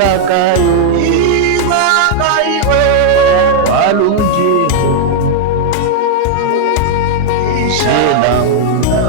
Jibakayo walungimu Shelamuna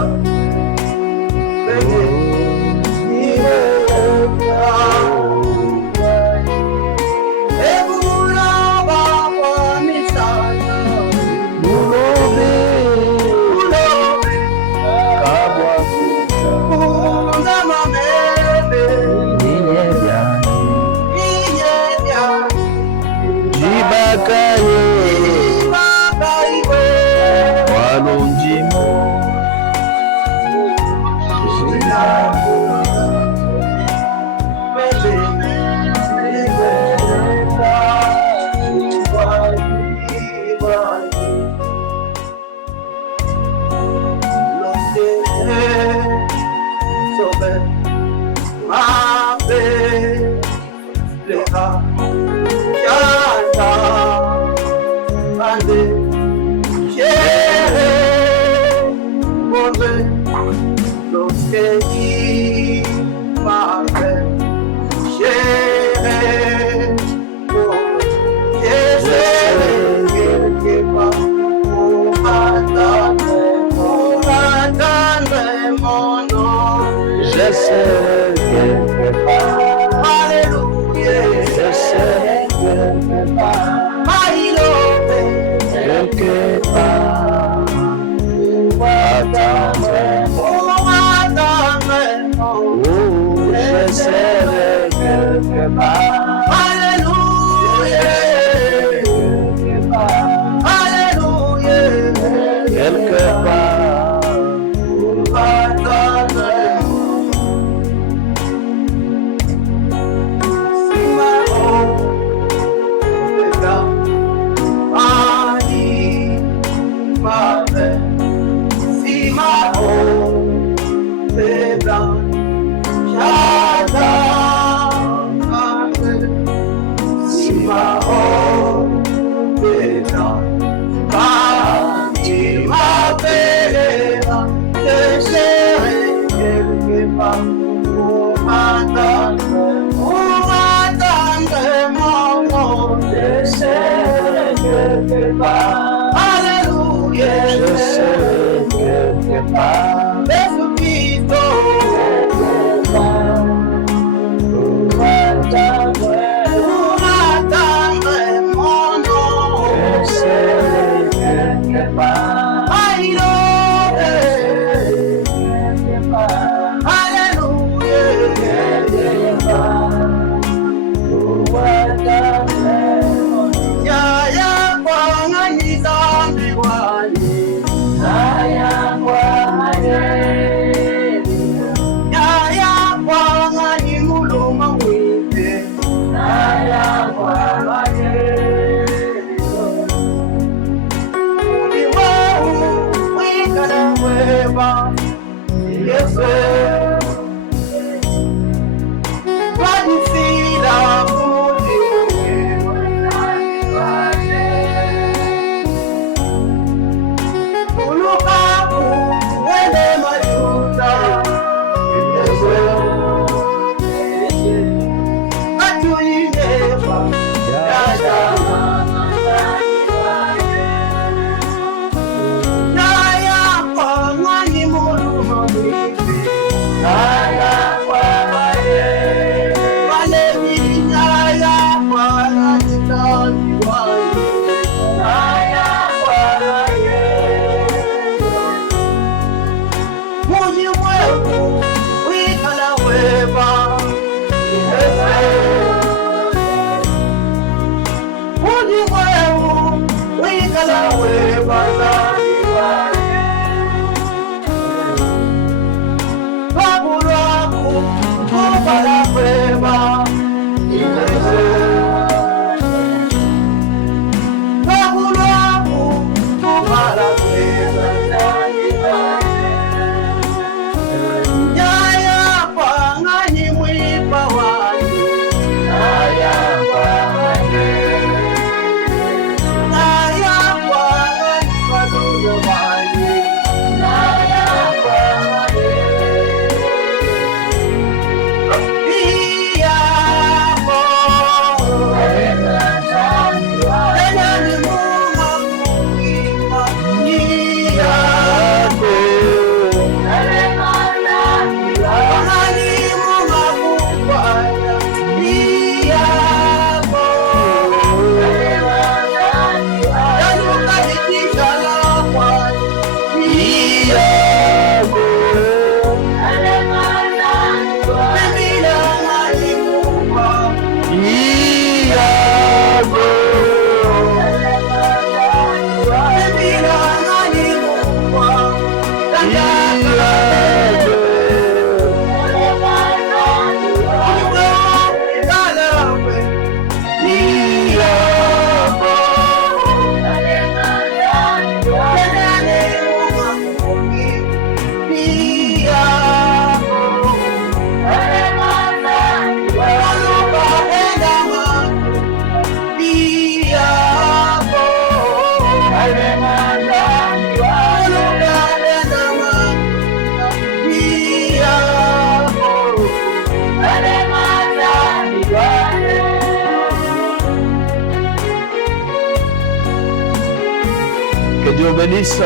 Dieu bénisse.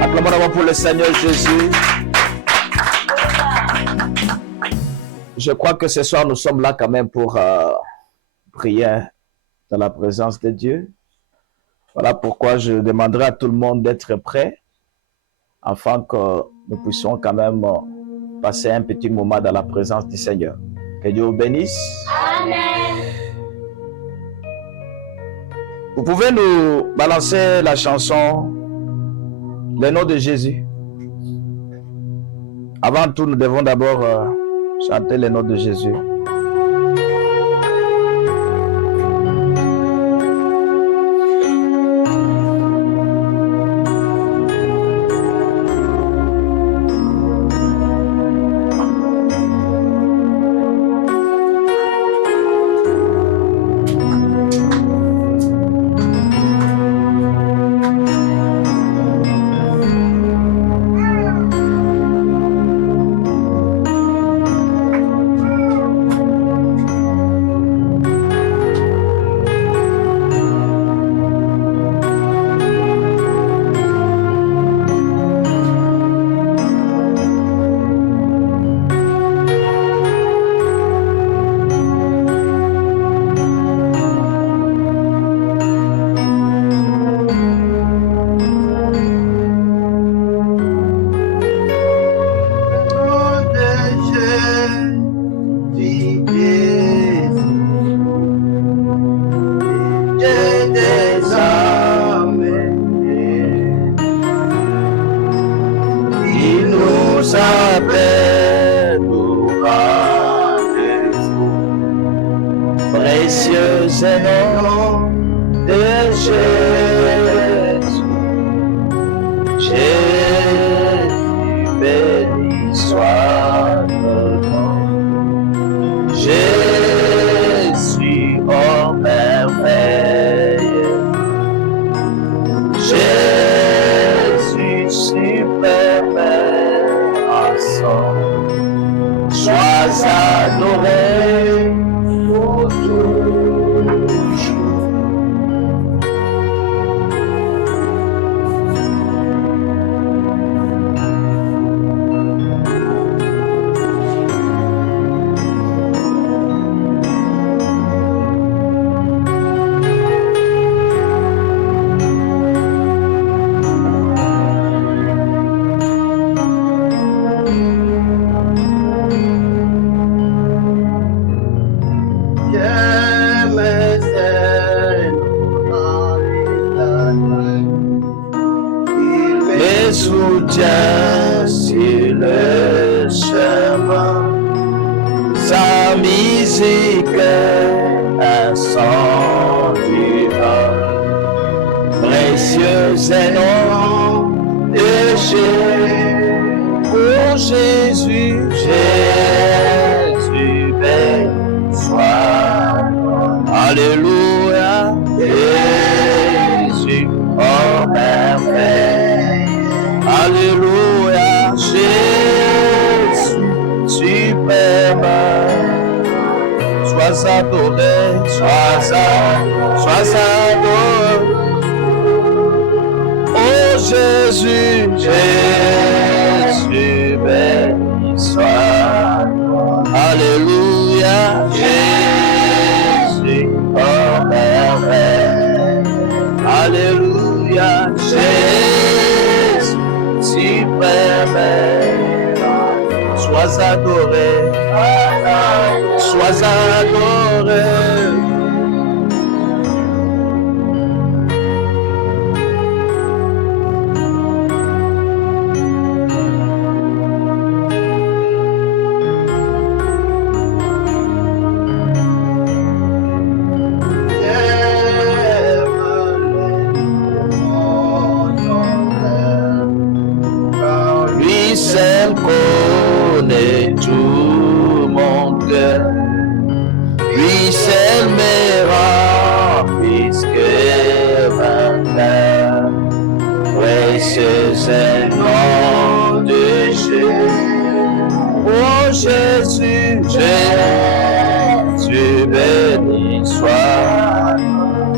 Acclamons pour le Seigneur Jésus. Je crois que ce soir, nous sommes là quand même pour prier dans la présence de Dieu. Voilà pourquoi je demanderai à tout le monde d'être prêt afin que nous puissions quand même passer un petit moment dans la présence du Seigneur. Que Dieu vous bénisse. Amen. Vous pouvez nous balancer la chanson Le nom de Jésus. Avant tout, nous devons d'abord chanter le nom de Jésus.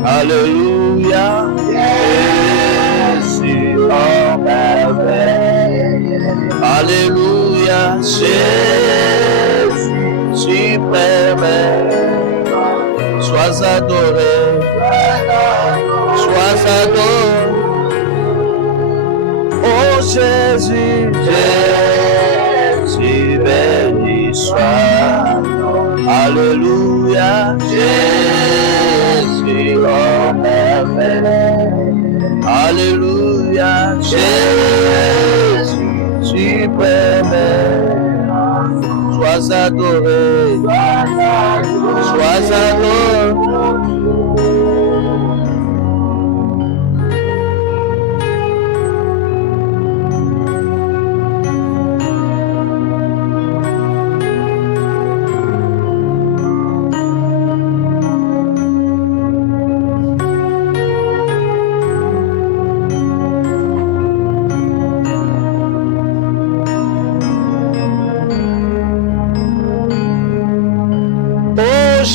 Alléluia. Jésus suprême, sois adoré, sois adoré. Oh Jésus, Jésus béni soit. Alléluia, Jésus en merveille. Alléluia, Jésus suprême, sois adoré, sois adoré.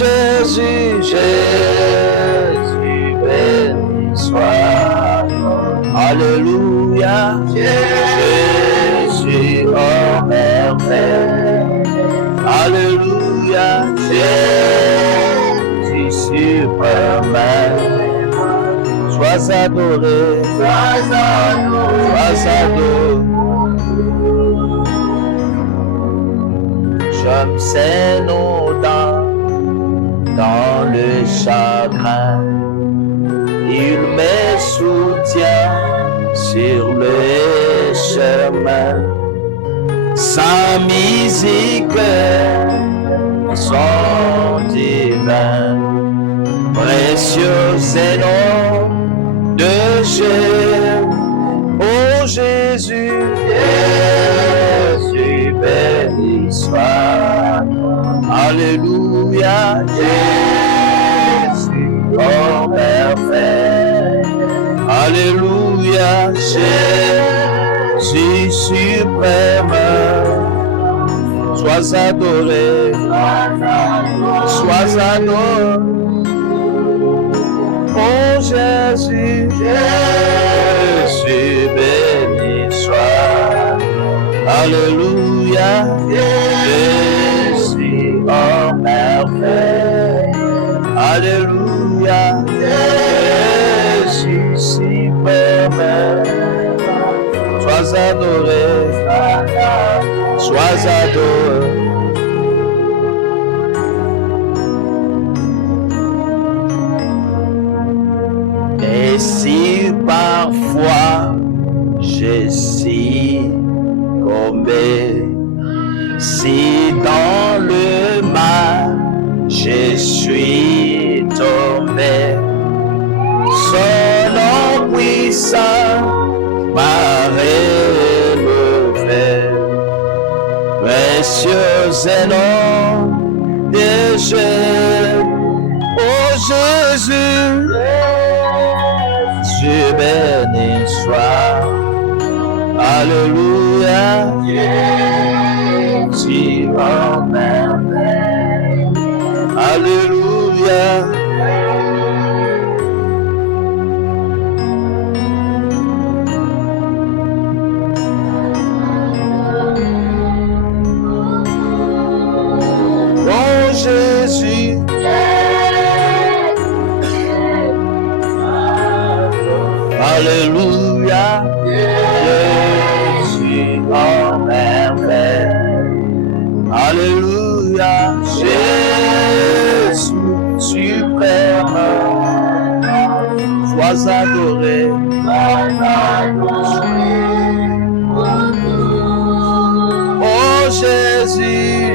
Jésus, Jésus béni soit. Alléluia, Jésus en merveille. Alléluia, Jésus suprême. Sois adoré, sois adoré. J'aime ses noms dans le chagrin, il me soutient sur le chemin. Sa musique, son divin, précieux et nom de Dieu. Oh Jésus, Jésus béni soit. Alléluia, Jésus en merveille. Alléluia, Jésus suprême. Sois adoré, sois adoré. Oh Jésus, Jésus béni soit. Alléluia, Jésus en merveille. Alléluia, Jésus suprême. Sois adoré, sois adoré. Et si parfois je suis tombé, si dans le mal je suis tombé, son nom puissant m'a relevé. Précieux est nom de Dieu. Oh Jésus, Dieu béni soit. Alléluia, Jésus en merveille. Alléluia. Oh Jésus, alléluia, Jésus en merveille. Alléluia, Jésus suprême. Sois adoré, oh Jésus,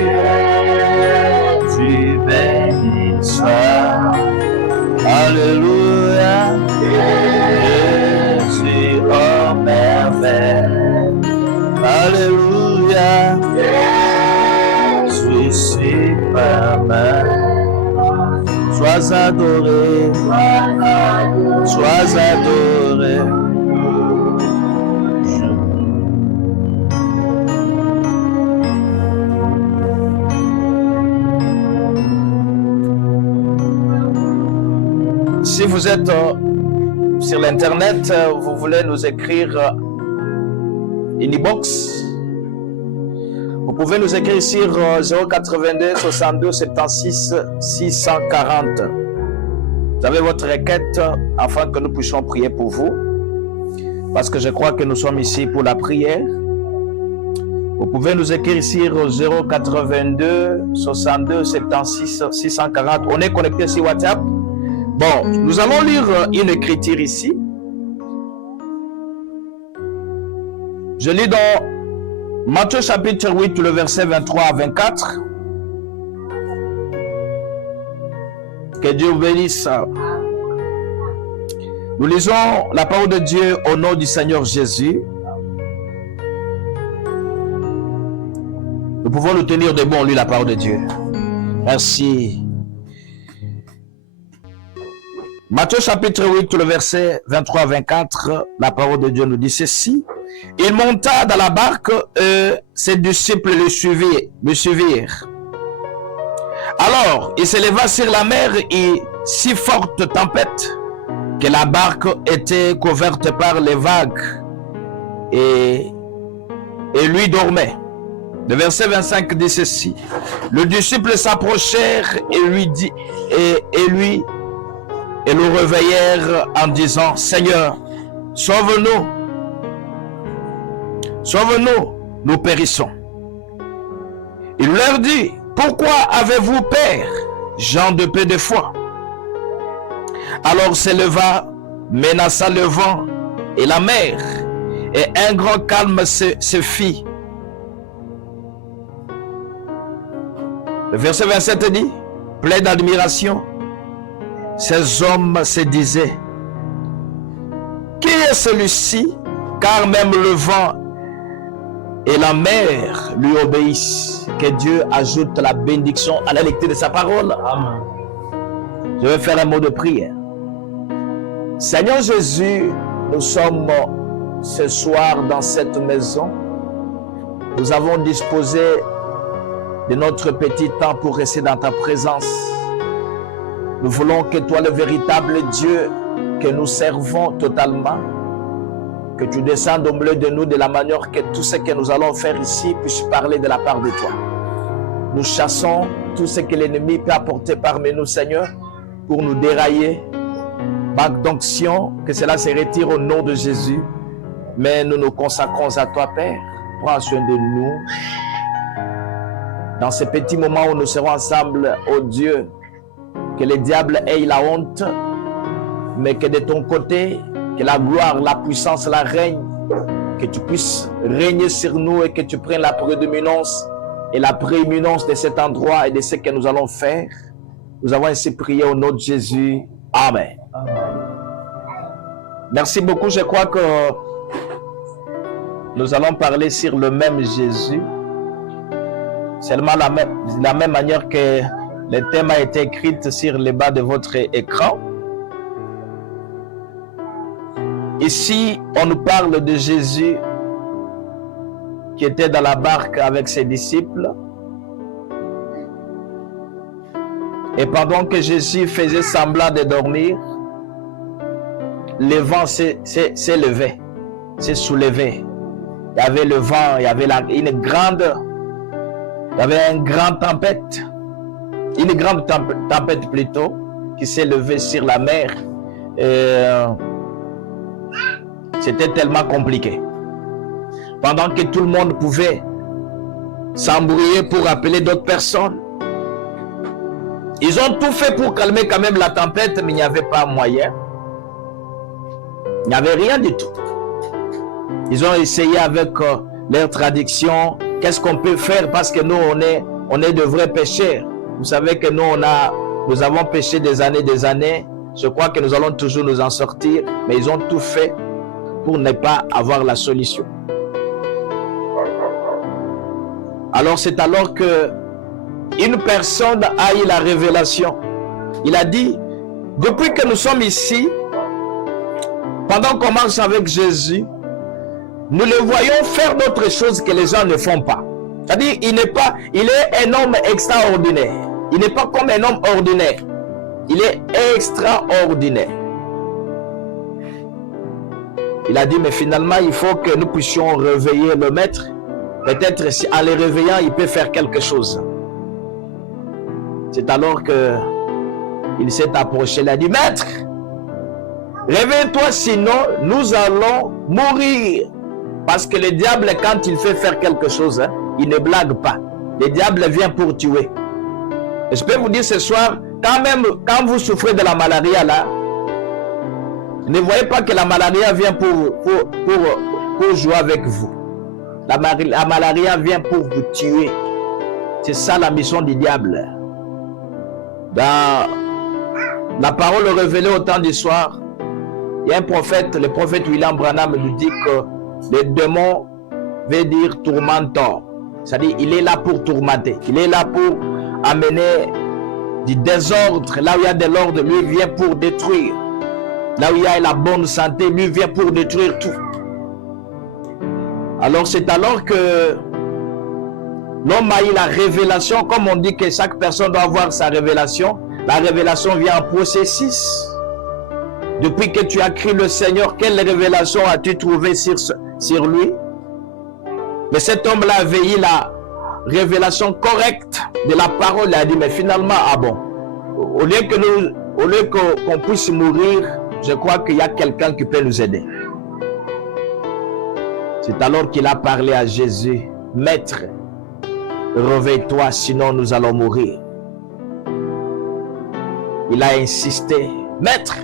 tu béni sois. Alléluia, Jésus en merveille. Alléluia, Jésus suprême. Sois adoré, sois adoré. Si vous êtes sur l'internet, vous voulez nous écrire une inbox, Vous pouvez nous écrire sur 082 62 76 640. Vous avez votre requête afin que nous puissions prier pour vous. Parce que je crois que nous sommes ici pour la prière. Vous pouvez nous écrire sur 082 62 76 640. On est connecté sur WhatsApp. Bon, nous allons lire une écriture ici. Je lis dans Matthieu chapitre 8, le verset 23 à 24. Que Dieu vous bénisse. Nous lisons la parole de Dieu au nom du Seigneur Jésus. Nous pouvons nous tenir debout, on lit la parole de Dieu. Merci. Matthieu chapitre 8, le verset 23 à 24, la parole de Dieu nous dit ceci. Il monta dans la barque et ses disciples le suivirent. Alors, il s'éleva sur la mer et si forte tempête que la barque était couverte par les vagues et lui dormait. Le verset 25 dit ceci. Le disciple s'approchèrent et le réveillèrent en disant, Seigneur, sauve-nous, nous périssons. Il leur dit, pourquoi avez-vous peur, gens de peu de foi? Alors s'éleva, menaça le vent et la mer, et un grand calme se fit. Le verset 27 dit, plein d'admiration, ces hommes se disaient, qui est celui-ci? Car même le vent et la mer lui obéissent. Que Dieu ajoute la bénédiction à la lecture de sa parole. Amen. Je vais faire un mot de prière. Seigneur Jésus, nous sommes ce soir dans cette maison. Nous avons disposé de notre petit temps pour rester dans ta présence. Nous voulons que toi, le véritable Dieu que nous servons totalement, que tu descendes au milieu de nous de la manière que tout ce que nous allons faire ici puisse parler de la part de toi. Nous chassons tout ce que l'ennemi peut apporter parmi nous, Seigneur, pour nous dérailler. Manque d'onction, que cela se retire au nom de Jésus. Mais nous nous consacrons à toi, Père. Prends soin de nous. Dans ces petits moments où nous serons ensemble, oh Dieu, que le diable ait la honte, mais que de ton côté, que la gloire, la puissance, la règne, que tu puisses régner sur nous et que tu prennes la prédominance et la prééminence de cet endroit et de ce que nous allons faire. Nous avons ainsi prié au nom de Jésus. Amen. Amen. Merci beaucoup. Je crois que nous allons parler sur le même Jésus. Seulement la même manière que le thème a été écrit sur le bas de votre écran. Ici, on nous parle de Jésus qui était dans la barque avec ses disciples. Et pendant que Jésus faisait semblant de dormir, le vent s'est levé, s'est soulevé. Il y avait le vent, il y avait une grande tempête. Une grande tempête plutôt, qui s'est levée sur la mer. C'était tellement compliqué. Pendant que tout le monde pouvait s'embrouiller pour appeler d'autres personnes, ils ont tout fait pour calmer quand même la tempête, mais il n'y avait pas moyen. Il n'y avait rien du tout. Ils ont essayé avec leur tradition, qu'est-ce qu'on peut faire parce que nous, on est de vrais pécheurs. Vous savez que nous avons péché des années. Je crois que nous allons toujours nous en sortir, mais ils ont tout fait pour ne pas avoir la solution. Alors c'est alors que une personne a eu la révélation. Il a dit, depuis que nous sommes ici, pendant qu'on marche avec Jésus, nous le voyons faire d'autres choses que les gens ne font pas. C'est-à-dire, il est un homme extraordinaire. Il n'est pas comme un homme ordinaire. Il est extraordinaire. Il a dit, mais finalement, il faut que nous puissions réveiller le maître peut-être si, en les réveillant, il peut faire quelque chose. C'est alors que il s'est approché, il a dit, maître, réveille-toi, sinon nous allons mourir. Parce que le diable, quand il fait faire quelque chose, hein, il ne blague pas. Le diable vient pour tuer. Et je peux vous dire ce soir, quand vous souffrez de la malaria là, ne voyez pas que la malaria vient pour jouer avec vous. La malaria vient pour vous tuer. C'est ça la mission du diable. Dans la parole révélée au temps du soir, il y a un prophète, le prophète William Branham nous dit que le démon veut dire tourmenteur. C'est-à-dire, il est là pour tourmenter. Il est là pour amener du désordre. Là où il y a de l'ordre, lui vient pour détruire. Là où il y a la bonne santé, lui vient pour détruire tout. Alors c'est alors que l'homme a eu la révélation, comme on dit que chaque personne doit avoir sa révélation. La révélation vient en processus. Depuis que tu as crié le Seigneur, quelle révélation as-tu trouvé sur lui? Mais cet homme-là avait eu la révélation correcte de la parole. Il a dit, mais finalement, ah bon, au lieu qu'on puisse mourir, je crois qu'il y a quelqu'un qui peut nous aider. C'est alors qu'il a parlé à Jésus, maître, réveille-toi, sinon nous allons mourir. Il a insisté, maître,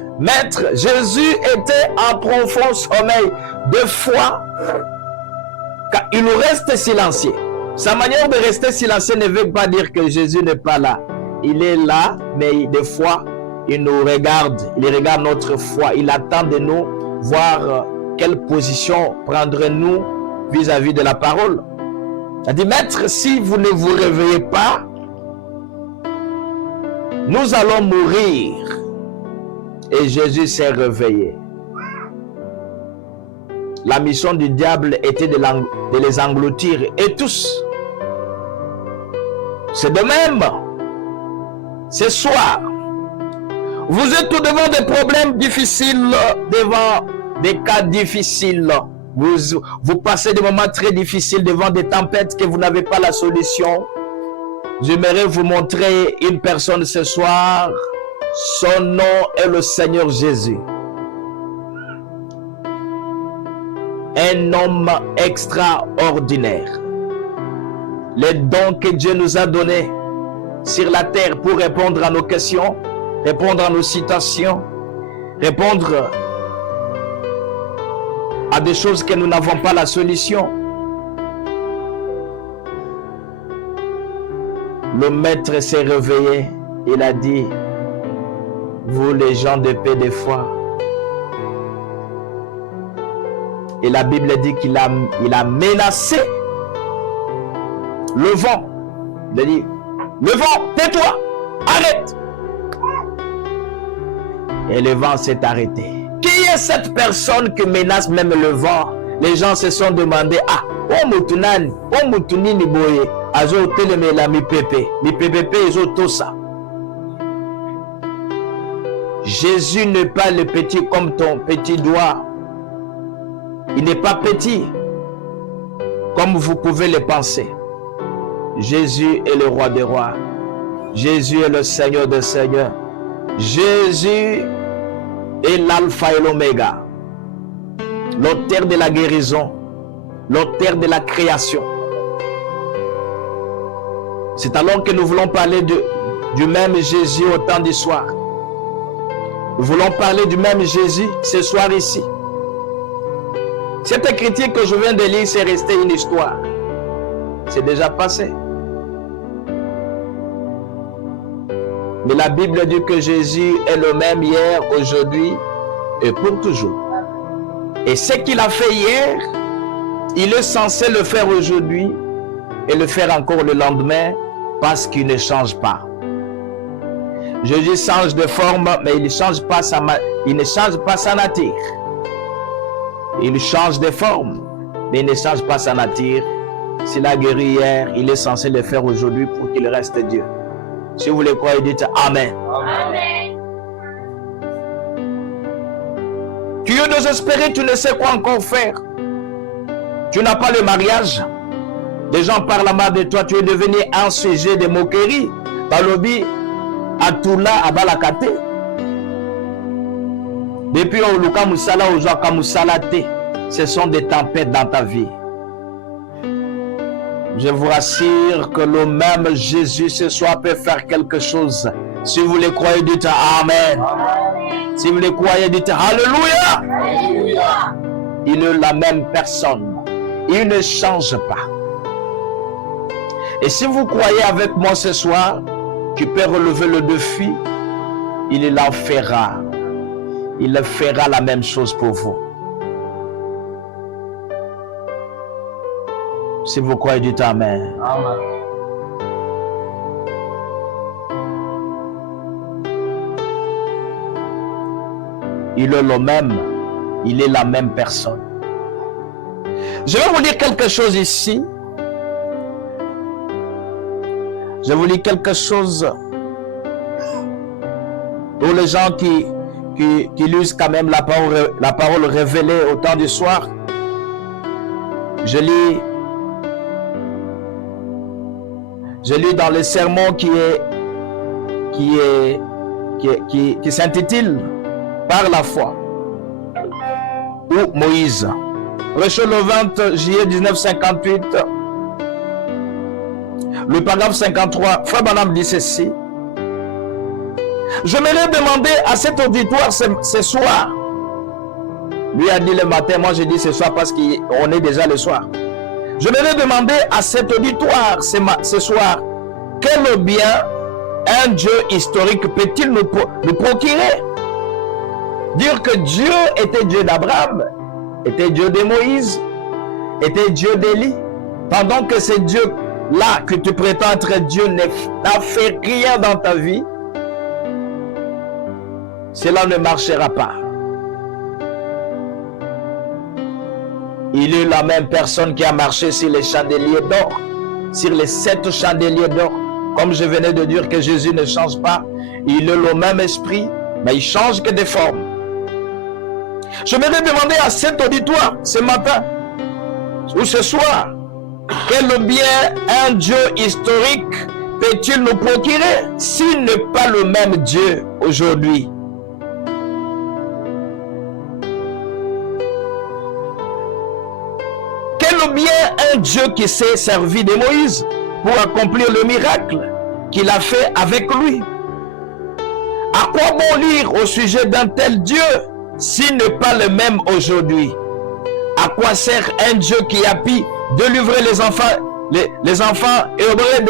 Jésus était en profond sommeil. Deux fois, il nous reste silencieux. Sa manière de rester silencieux ne veut pas dire que Jésus n'est pas là. Il est là, mais des fois, il nous regarde. Il regarde notre foi. Il attend de nous voir quelle position prendrons-nous vis-à-vis de la parole. Il a dit, maître, si vous ne vous réveillez pas, nous allons mourir. Et Jésus s'est réveillé. La mission du diable était de les engloutir. Et tous. C'est de même. Ce soir, vous êtes devant des problèmes difficiles, devant des cas difficiles. Vous passez des moments très difficiles devant des tempêtes que vous n'avez pas la solution. J'aimerais vous montrer une personne ce soir. Son nom est le Seigneur Jésus. Un homme extraordinaire. Les dons que Dieu nous a donnés sur la terre pour répondre à nos questions, répondre à nos situations, répondre à des choses que nous n'avons pas la solution. Le maître s'est réveillé. Il a dit, vous les gens de paix de foi. Et la Bible dit qu'il a menacé le vent. Il a dit, le vent, tais-toi, arrête. Et le vent s'est arrêté. Qui est cette personne qui menace même le vent? Les gens se sont demandé, ah, oh mutunani, oh mutunini boye, azo telemela mi pepe ezo tosa. Jésus n'est pas le petit comme ton petit doigt. Il n'est pas petit comme vous pouvez le penser. Jésus est le roi des rois. Jésus est le Seigneur des seigneurs. Jésus est l'alpha et l'oméga. L'auteur de la guérison. L'auteur de la création. C'est alors que nous voulons parler du même Jésus au temps du soir. Nous voulons parler du même Jésus ce soir ici. Cette écriture que je viens de lire, c'est resté une histoire. C'est déjà passé. Mais la Bible dit que Jésus est le même hier, aujourd'hui et pour toujours. Et ce qu'il a fait hier, il est censé le faire aujourd'hui et le faire encore le lendemain parce qu'il ne change pas. Jésus change de forme, mais il ne change pas sa nature. Il change de forme, mais il ne change pas sa nature. S'il a guéri hier, il est censé le faire aujourd'hui pour qu'il reste Dieu. Si vous le croyez, dites Amen. Amen. Tu es désespéré, tu ne sais quoi encore faire. Tu n'as pas le mariage. Des gens parlent mal de toi, tu es devenu un sujet de moquerie. Balobi, Atula, Abalakate. Depuis Oluka Moussala, Ojaka Moussalate, ce sont des tempêtes dans ta vie. Je vous rassure que le même Jésus ce soir peut faire quelque chose. Si vous le croyez, dites Amen. Si vous le croyez, dites Alléluia. Alléluia. Il est la même personne. Il ne change pas. Et si vous croyez avec moi ce soir, tu peux relever le défi, il l'en fera. Il fera la même chose pour vous. Si vous croyez, dites Amen. Amen. Il est le même. Il est la même personne. Je vais vous dire quelque chose ici. Je vais vous dire quelque chose pour les gens qui lisent quand même la parole révélée au temps du soir. Je lis dans le sermon qui s'intitule Par la foi, ou Moïse. Reçu le 20 juillet 1958, le paragraphe 53, Frère Branham dit ceci. Je me l'ai demandé à cet auditoire ce soir. Lui a dit le matin, moi je dis ce soir parce qu'on est déjà le soir. Je me l'ai demandé à cet auditoire ce soir, quel bien un Dieu historique peut-il nous procurer? Dire que Dieu était Dieu d'Abraham, était Dieu de Moïse, était Dieu d'Élie, pendant que ce Dieu-là que tu prétends être Dieu n'a fait rien dans ta vie, cela ne marchera pas. Il est la même personne qui a marché sur les chandeliers d'or, sur les 7 chandeliers d'or. Comme je venais de dire que Jésus ne change pas, il est le même esprit, mais il change que des formes. Je me vais demander à cet auditoire ce matin ou ce soir, quel bien un Dieu historique peut-il nous procurer s'il n'est pas le même Dieu aujourd'hui? Quel bien un Dieu qui s'est servi de Moïse pour accomplir le miracle qu'il a fait avec lui? À quoi bon lire au sujet d'un tel Dieu s'il n'est pas le même aujourd'hui? À quoi sert un Dieu qui a pu délivrer les enfants hébreux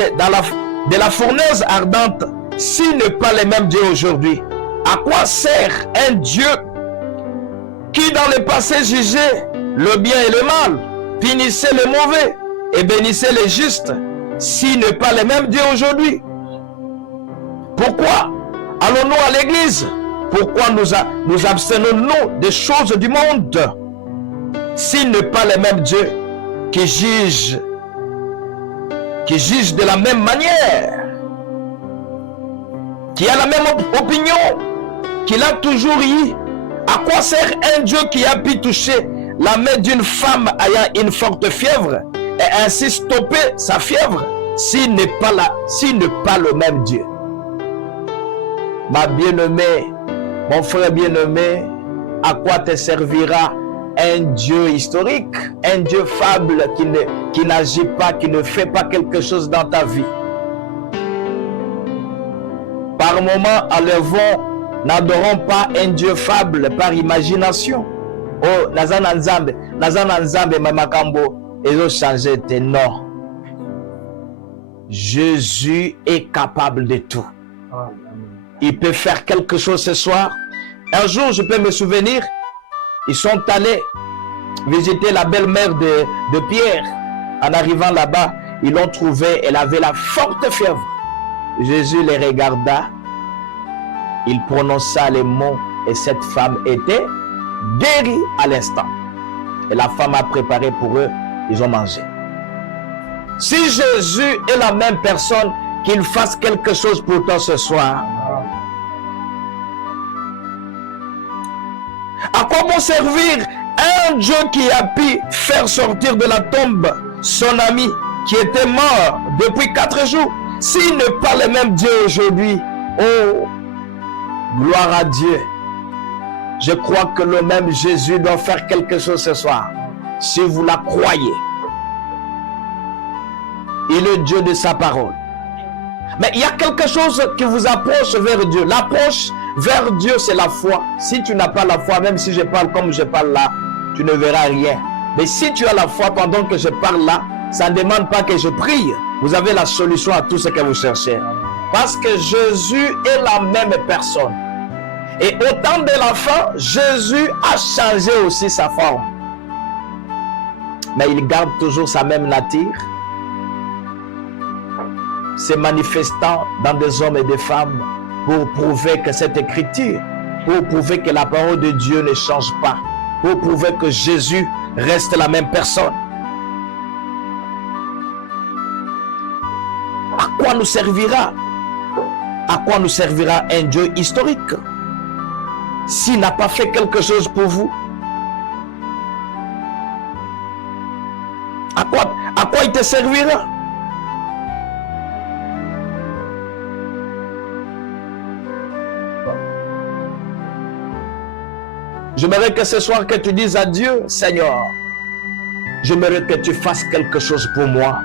de la fournaise ardente s'il n'est pas le même Dieu aujourd'hui? À quoi sert un Dieu qui dans le passé jugeait le bien et le mal, punissait le mauvais et bénissait les justes s'il n'est pas le même Dieu aujourd'hui? Pourquoi allons-nous à l'église? Pourquoi nous abstenons-nous des choses du monde s'il n'est pas le même Dieu qui juge de la même manière, qui a la même opinion qu'il a toujours eu? À quoi sert un Dieu qui a pu toucher la main d'une femme ayant une forte fièvre et ainsi stopper sa fièvre s'il n'est pas le même Dieu? Ma bien-aimée, mon frère bien-aimé, à quoi te servira un Dieu historique, un Dieu fable qui n'agit pas, qui ne fait pas quelque chose dans ta vie? Par moments, n'adorons pas un Dieu fable par imagination. Oh, Nazana Nzambe, Mamakambo, et ont changé tes noms. Jésus est capable de tout. Il peut faire quelque chose ce soir. Un jour, je peux me souvenir, ils sont allés visiter la belle-mère de Pierre. En arrivant là-bas, ils l'ont trouvée, elle avait la forte fièvre. Jésus les regarda, il prononça les mots et cette femme était guérie à l'instant. Et la femme a préparé pour eux, ils ont mangé. Si Jésus est la même personne, qu'il fasse quelque chose pour toi ce soir. À quoi bon servir un Dieu qui a pu faire sortir de la tombe son ami qui était mort depuis 4 jours, s'il n'est pas le même Dieu aujourd'hui, oh, gloire à Dieu. Je crois que le même Jésus doit faire quelque chose ce soir. Si vous la croyez, il est Dieu de sa parole. Mais il y a quelque chose qui vous approche vers Dieu. L'approche vers Dieu, c'est la foi. Si tu n'as pas la foi, même si je parle comme je parle là, tu ne verras rien. Mais si tu as la foi pendant que je parle là, ça ne demande pas que je prie. Vous avez la solution à tout ce que vous cherchez. Parce que Jésus est la même personne. Et au temps de la fin, Jésus a changé aussi sa forme. Mais il garde toujours sa même nature, se manifestant dans des hommes et des femmes pour prouver que cette écriture, pour prouver que la parole de Dieu ne change pas, pour prouver que Jésus reste la même personne. À quoi nous servira? À quoi nous servira un Dieu historique s'il n'a pas fait quelque chose pour vous? À quoi il te servira? J'aimerais que ce soir que tu dises à Dieu, Seigneur, j'aimerais que tu fasses quelque chose pour moi.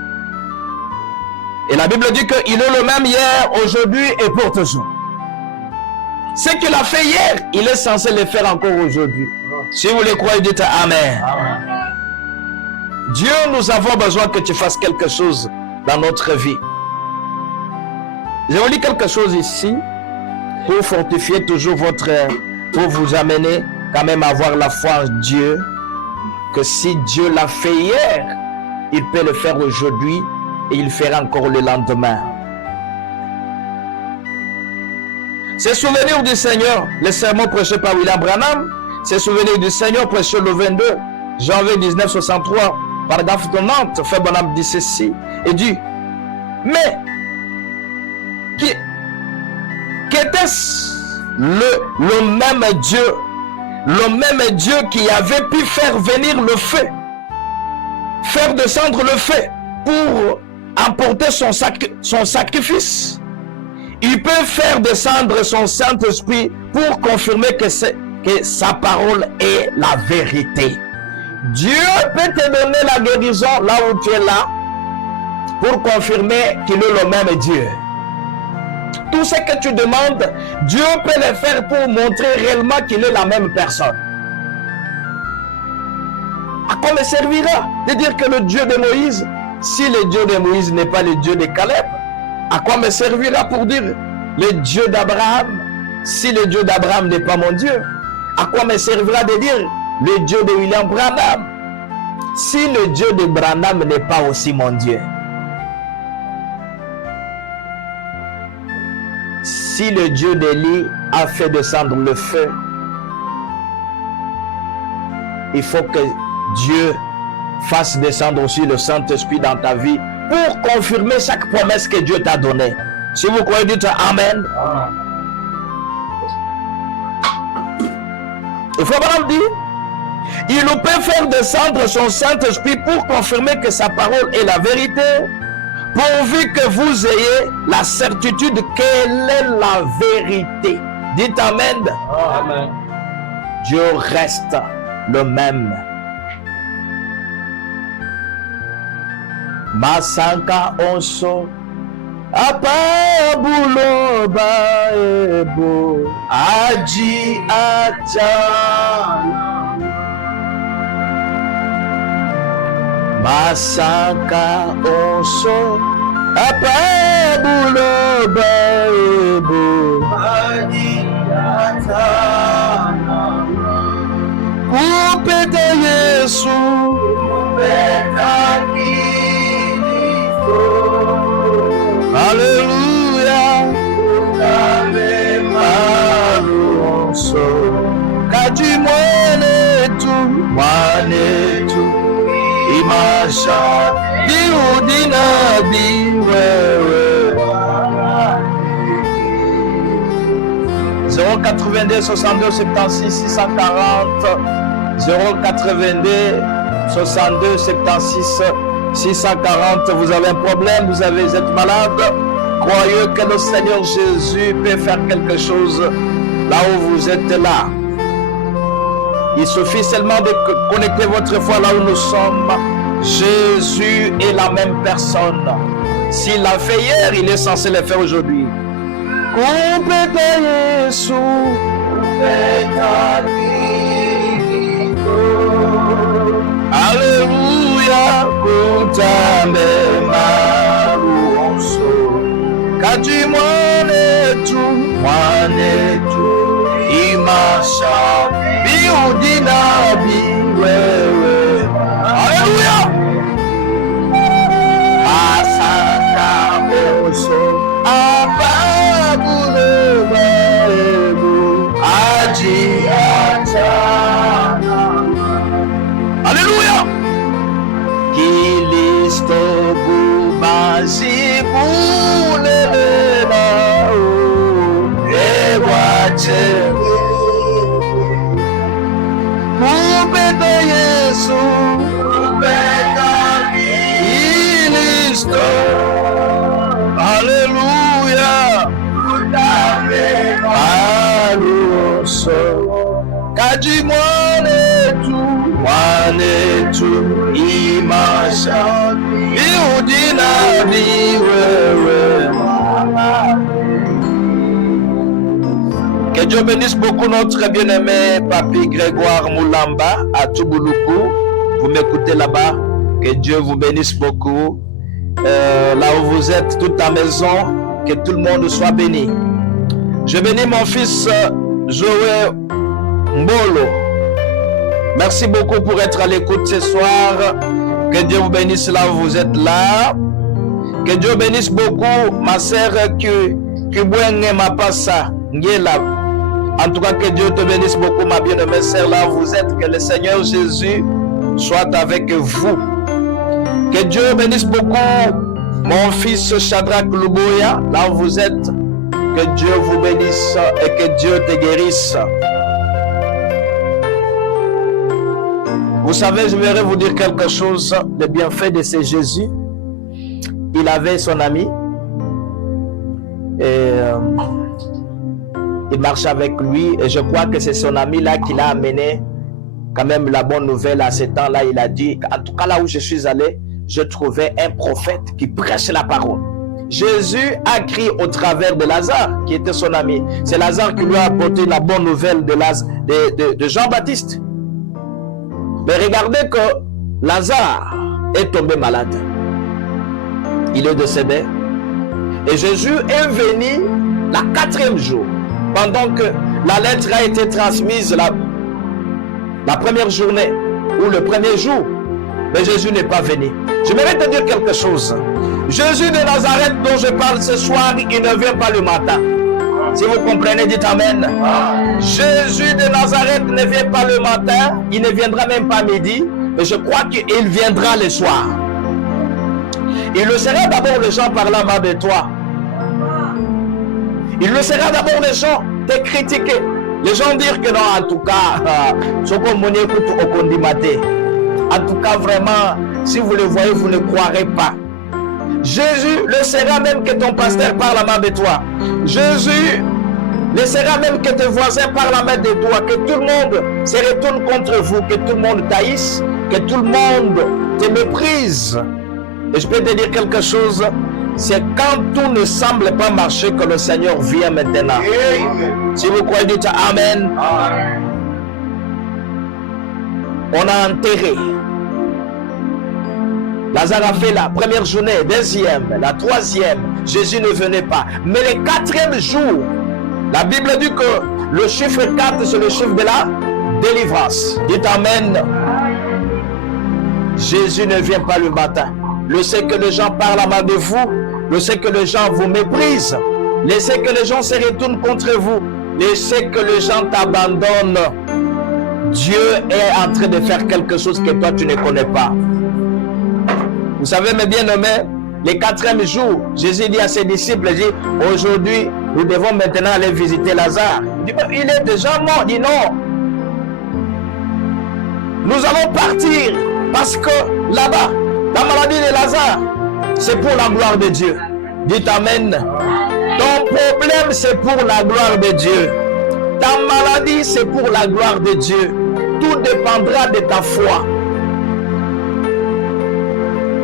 Et la Bible dit qu'il est le même hier, aujourd'hui et pour toujours. Ce qu'il a fait hier, il est censé le faire encore aujourd'hui. Si vous le croyez, dites Amen. Amen. Dieu, nous avons besoin que tu fasses quelque chose dans notre vie. Je vous lis quelque chose ici pour fortifier toujours pour vous amener quand même à avoir la foi en Dieu, que si Dieu l'a fait hier, il peut le faire aujourd'hui et il fera encore le lendemain. C'est souvenir du Seigneur, le sermon prêché par William Branham, c'est souvenir du Seigneur prêché le 22 janvier 1963 par paragraphe 90, Frère Branham dit ceci et dit, mais qu'était-ce le même Dieu? Le même Dieu qui avait pu faire venir le feu, faire descendre le feu pour emporter son sacrifice. Il peut faire descendre son Saint-Esprit pour confirmer que sa parole est la vérité. Dieu peut te donner la guérison là où tu es là pour confirmer qu'il est le même Dieu. Tout ce que tu demandes, Dieu peut le faire pour montrer réellement qu'il est la même personne. À quoi me servira de dire que le Dieu de Moïse, si le Dieu de Moïse n'est pas le Dieu de Caleb, à quoi me servira pour dire le Dieu d'Abraham, si le Dieu d'Abraham n'est pas mon Dieu? À quoi me servira de dire le Dieu de William Branham, si le Dieu de Branham n'est pas aussi mon Dieu? Si le Dieu d'Élie a fait descendre le feu, il faut que Dieu fasse descendre aussi le Saint-Esprit dans ta vie pour confirmer chaque promesse que Dieu t'a donnée. Si vous croyez, dites Amen. Amen. Il faut vraiment dire, il peut faire descendre son Saint-Esprit pour confirmer que sa parole est la vérité, pourvu que vous ayez la certitude qu'elle est la vérité. Dites Amen. Amen. Dieu reste le même. Masanka onso apabulo baebo aji achana Masanka onso apabulo baebo aji achana Kupete Yesu kupetaki Alléluia. Alléluia. Kati mwanetu imasha diudina diwewe 082 62 76 640 082 62 76 640, vous avez un problème, vous êtes malade. Croyez que le Seigneur Jésus peut faire quelque chose là où vous êtes là. Il suffit seulement de connecter votre foi là où nous sommes. Jésus est la même personne. S'il l'a fait hier, il est censé le faire aujourd'hui. Alléluia, kutambe maruonso. Kati mwanetu, imasha, biudina biwewe. Alléluia. Asaka oso, ababule bebu, aji atana. Alléluia. Kilisto bumazi bulelena o ewache. Upenda Yesu, upenda Kilisto. Alléluia. Aluso. Kaji mwanetu imasha biudina biwewe. Que Dieu bénisse beaucoup notre bien-aimé Papi Grégoire Moulamba à Tubuluku. Vous m'écoutez là-bas. Que Dieu vous bénisse beaucoup. Là où vous êtes, toute la maison, que tout le monde soit béni. Je bénis mon fils Joël Mbolo. Merci beaucoup pour être à l'écoute ce soir. Que Dieu vous bénisse là où vous êtes là. Que Dieu bénisse beaucoup ma sœur Kibwenge Mapassa Ngela. En tout cas, que Dieu te bénisse beaucoup ma bien-aimée sœur là où vous êtes. Que le Seigneur Jésus soit avec vous. Que Dieu bénisse beaucoup mon fils Shadrach Luboya là où vous êtes. Que Dieu vous bénisse et que Dieu te guérisse. Vous savez, je voudrais vous dire quelque chose. Le bienfait de ce Jésus. Il avait son ami. Et il marchait avec lui. Et je crois que c'est son ami là qui l'a amené quand même la bonne nouvelle à ce temps-là. Il a dit, en tout cas là où je suis allé, je trouvais un prophète qui prêche la parole. Jésus a crié au travers de Lazare, qui était son ami. C'est Lazare qui lui a apporté la bonne nouvelle de Jean-Baptiste. Mais regardez que Lazare est tombé malade. Il est décédé. Et Jésus est venu la 4e jour, pendant que la lettre a été transmise la première journée ou le premier jour. Mais Jésus n'est pas venu. Je voudrais te dire quelque chose. Jésus de Nazareth dont je parle ce soir, il ne vient pas le matin. Si vous comprenez, dites Amen. Jésus de Nazareth ne vient pas le matin, il ne viendra même pas midi, mais je crois qu'il viendra le soir. Il le sera d'abord les gens parlant mal de toi. Il le sera d'abord les gens te critiquer. Les gens dire que non, en tout cas, ce qu'on m'en écoute au condimate. En tout cas, vraiment, si vous le voyez, vous ne croirez pas. Jésus le sera même que ton pasteur parle mal de toi. Jésus le sera même que tes voisins parlent mal de toi. Que tout le monde se retourne contre vous. Que tout le monde taïsse. Que tout le monde te méprise. Et je peux te dire quelque chose. C'est quand tout ne semble pas marcher que le Seigneur vient maintenant. Si vous croyez, dites Amen. On a enterré. Lazare a fait la première journée, deuxième, la troisième. Jésus ne venait pas. Mais le 4e jour, la Bible dit que le chiffre 4, c'est le chiffre de la délivrance. Dites Amen. Jésus ne vient pas le matin. Je sais que les gens parlent mal de vous. Je sais que les gens vous méprisent. Je sais que les gens se retournent contre vous. Je sais que les gens t'abandonnent. Dieu est en train de faire quelque chose que toi tu ne connais pas. Vous savez, mes bien-aimés, le 4e jour, Jésus dit à ses disciples, il dit, aujourd'hui, nous devons maintenant aller visiter Lazare. Il dit, il est déjà mort. Il dit, non. Nous allons partir parce que là-bas, La maladie de Lazare, c'est pour la gloire de Dieu. Dites Amen. Ton problème, c'est pour la gloire de Dieu. Ta maladie, c'est pour la gloire de Dieu. Tout dépendra de ta foi.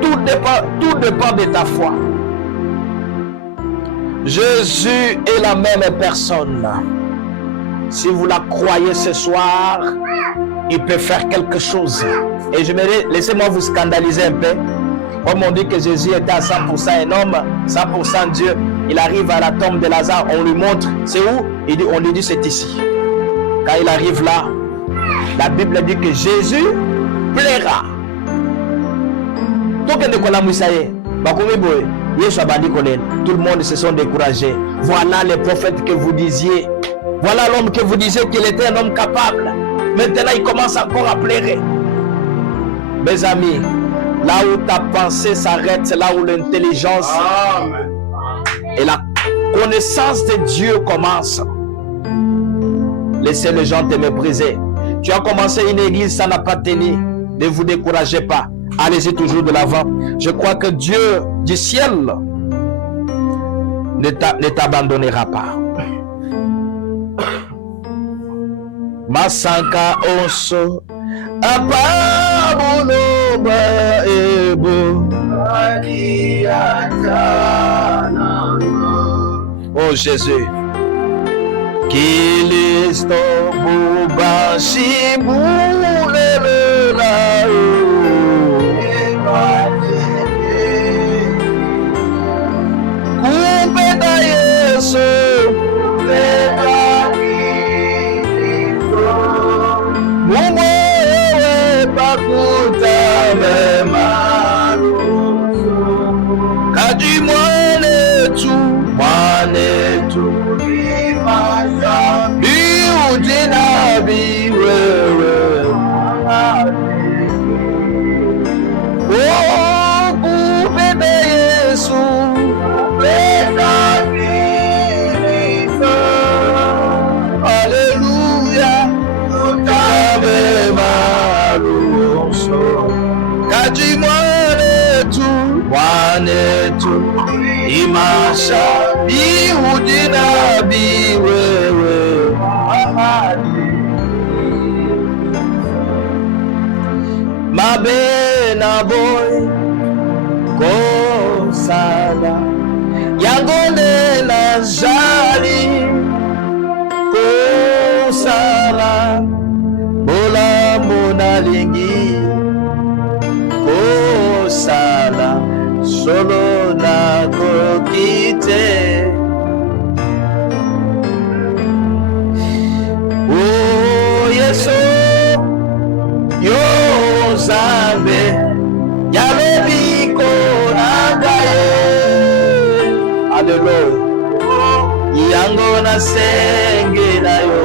Tout dépend de ta foi. Jésus est la même personne. Si vous la croyez ce soir, il peut faire quelque chose. Et je me dis, laissez-moi vous scandaliser un peu. Comme on dit que Jésus était à 100% un homme, 100% Dieu, il arrive à la tombe de Lazare, on lui montre, c'est où? On lui dit, c'est ici. Quand il arrive là, la Bible dit que Jésus plaira. Tout le monde se sont découragés. Voilà les prophètes que vous disiez. Voilà l'homme que vous disiez qu'il était un homme capable. Maintenant, il commence encore à pleurer. Mes amis, là où ta pensée s'arrête, c'est là où l'intelligence et la connaissance de Dieu commence. Laissez les gens te mépriser. Tu as commencé une église, ça n'a pas tenu. Ne vous découragez pas. Allez-y toujours de l'avant. Je crois que Dieu du ciel ne t'abandonnera pas. Masanka oso apabuloba ebo. Oh Jésus, Kilisto bubashi bulelela. Kumpeta Yesu, Mumwewe pakuta memarusu. Kati mwanetu biujina biwewe. Oh, kupenda Yesu, Alléluia, kati mwanetu imasha biudina biwewe. Mabena boy kosala yangonde na jali kosala bola monalingi kosala solo na kokite. Oh Yesu yo zambe yalebiko nangaye. Alléluia. Yango na senge na yo.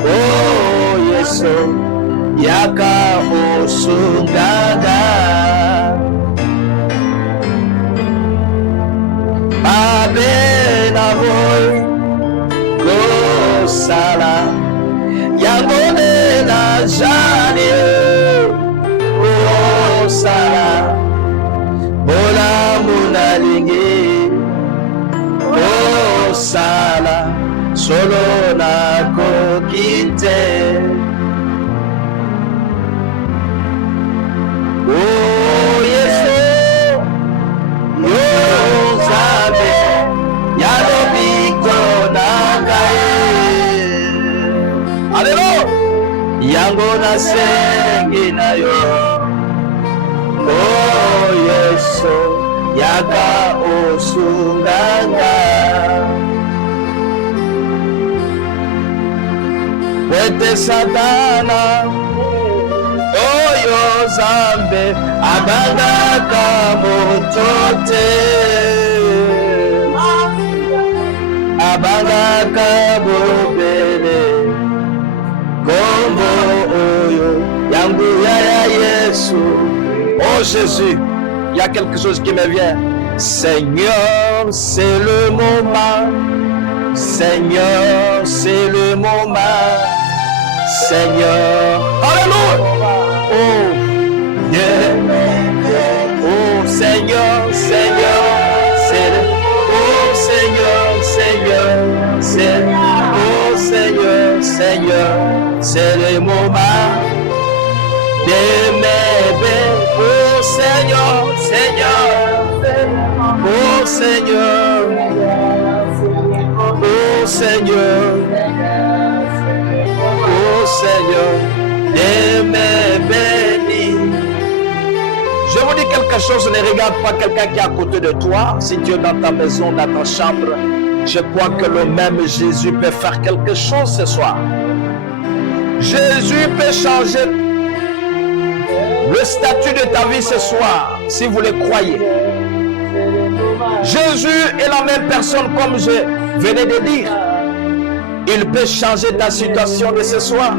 Oh Yesu yaka osungaga. Mabena boy kosala yangone na jani kosala bola munalingi kosala solo na kokite. Oh Yesu yo zabe yalobiko nangaye. Alléluia. Yango na sengi na yo. Oh Yesu yaka osunganga. Wete satana oyo zambe abangaka motote. Abangaka bobele kombo oyo yangu ya Yesu. Oh Jésus, il y a quelque chose qui me vient. Seigneur, c'est le moment. Seigneur, c'est le moment. Seigneur, alléluia. Oh, yeah. Seigneur, Seigneur, c'est le... Oh Seigneur, Seigneur, c'est... Oh Seigneur, Seigneur, c'est le moment d'aimer. Oh Seigneur, Seigneur, oh Seigneur, oh Seigneur, oh Seigneur, d'aimer béni. Je vous dis quelque chose, ne regarde pas quelqu'un qui est à côté de toi. Si tu es dans ta maison, dans ta chambre, je crois que le même Jésus peut faire quelque chose ce soir. Jésus peut changer le statut de ta vie ce soir, si vous le croyez. Jésus est la même personne comme je venais de dire. Il peut changer ta situation de ce soir.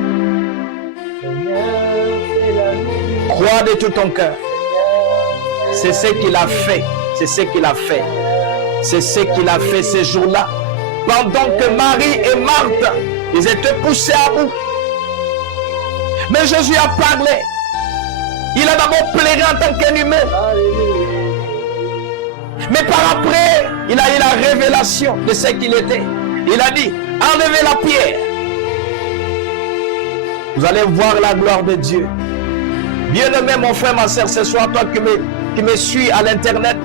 Crois de tout ton cœur. C'est ce qu'il a fait. C'est ce qu'il a fait. C'est ce qu'il a fait ces jours-là. Pendant que Marie et Marthe, ils étaient poussés à bout. Mais Jésus a parlé. Il a d'abord pleuré en tant qu'un humain. Mais par après, il a eu la révélation de ce qu'il était. Il a dit, enlevez la pierre. Vous allez voir la gloire de Dieu. Bien-aimé, mon frère, ma soeur, ce soir, toi qui me suis à l'internet,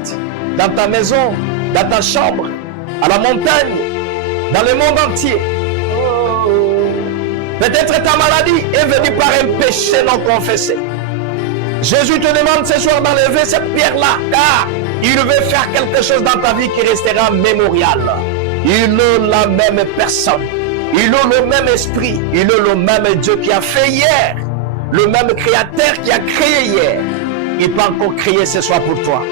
dans ta maison, dans ta chambre, à la montagne, dans le monde entier. Peut-être ta maladie est venue par un péché non confessé. Jésus te demande ce soir d'enlever cette pierre-là, car il veut faire quelque chose dans ta vie qui restera mémorial. Il est la même personne. Il est le même esprit. Il est le même Dieu qui a fait hier. Le même créateur qui a créé hier. Il peut encore créer ce soir pour toi.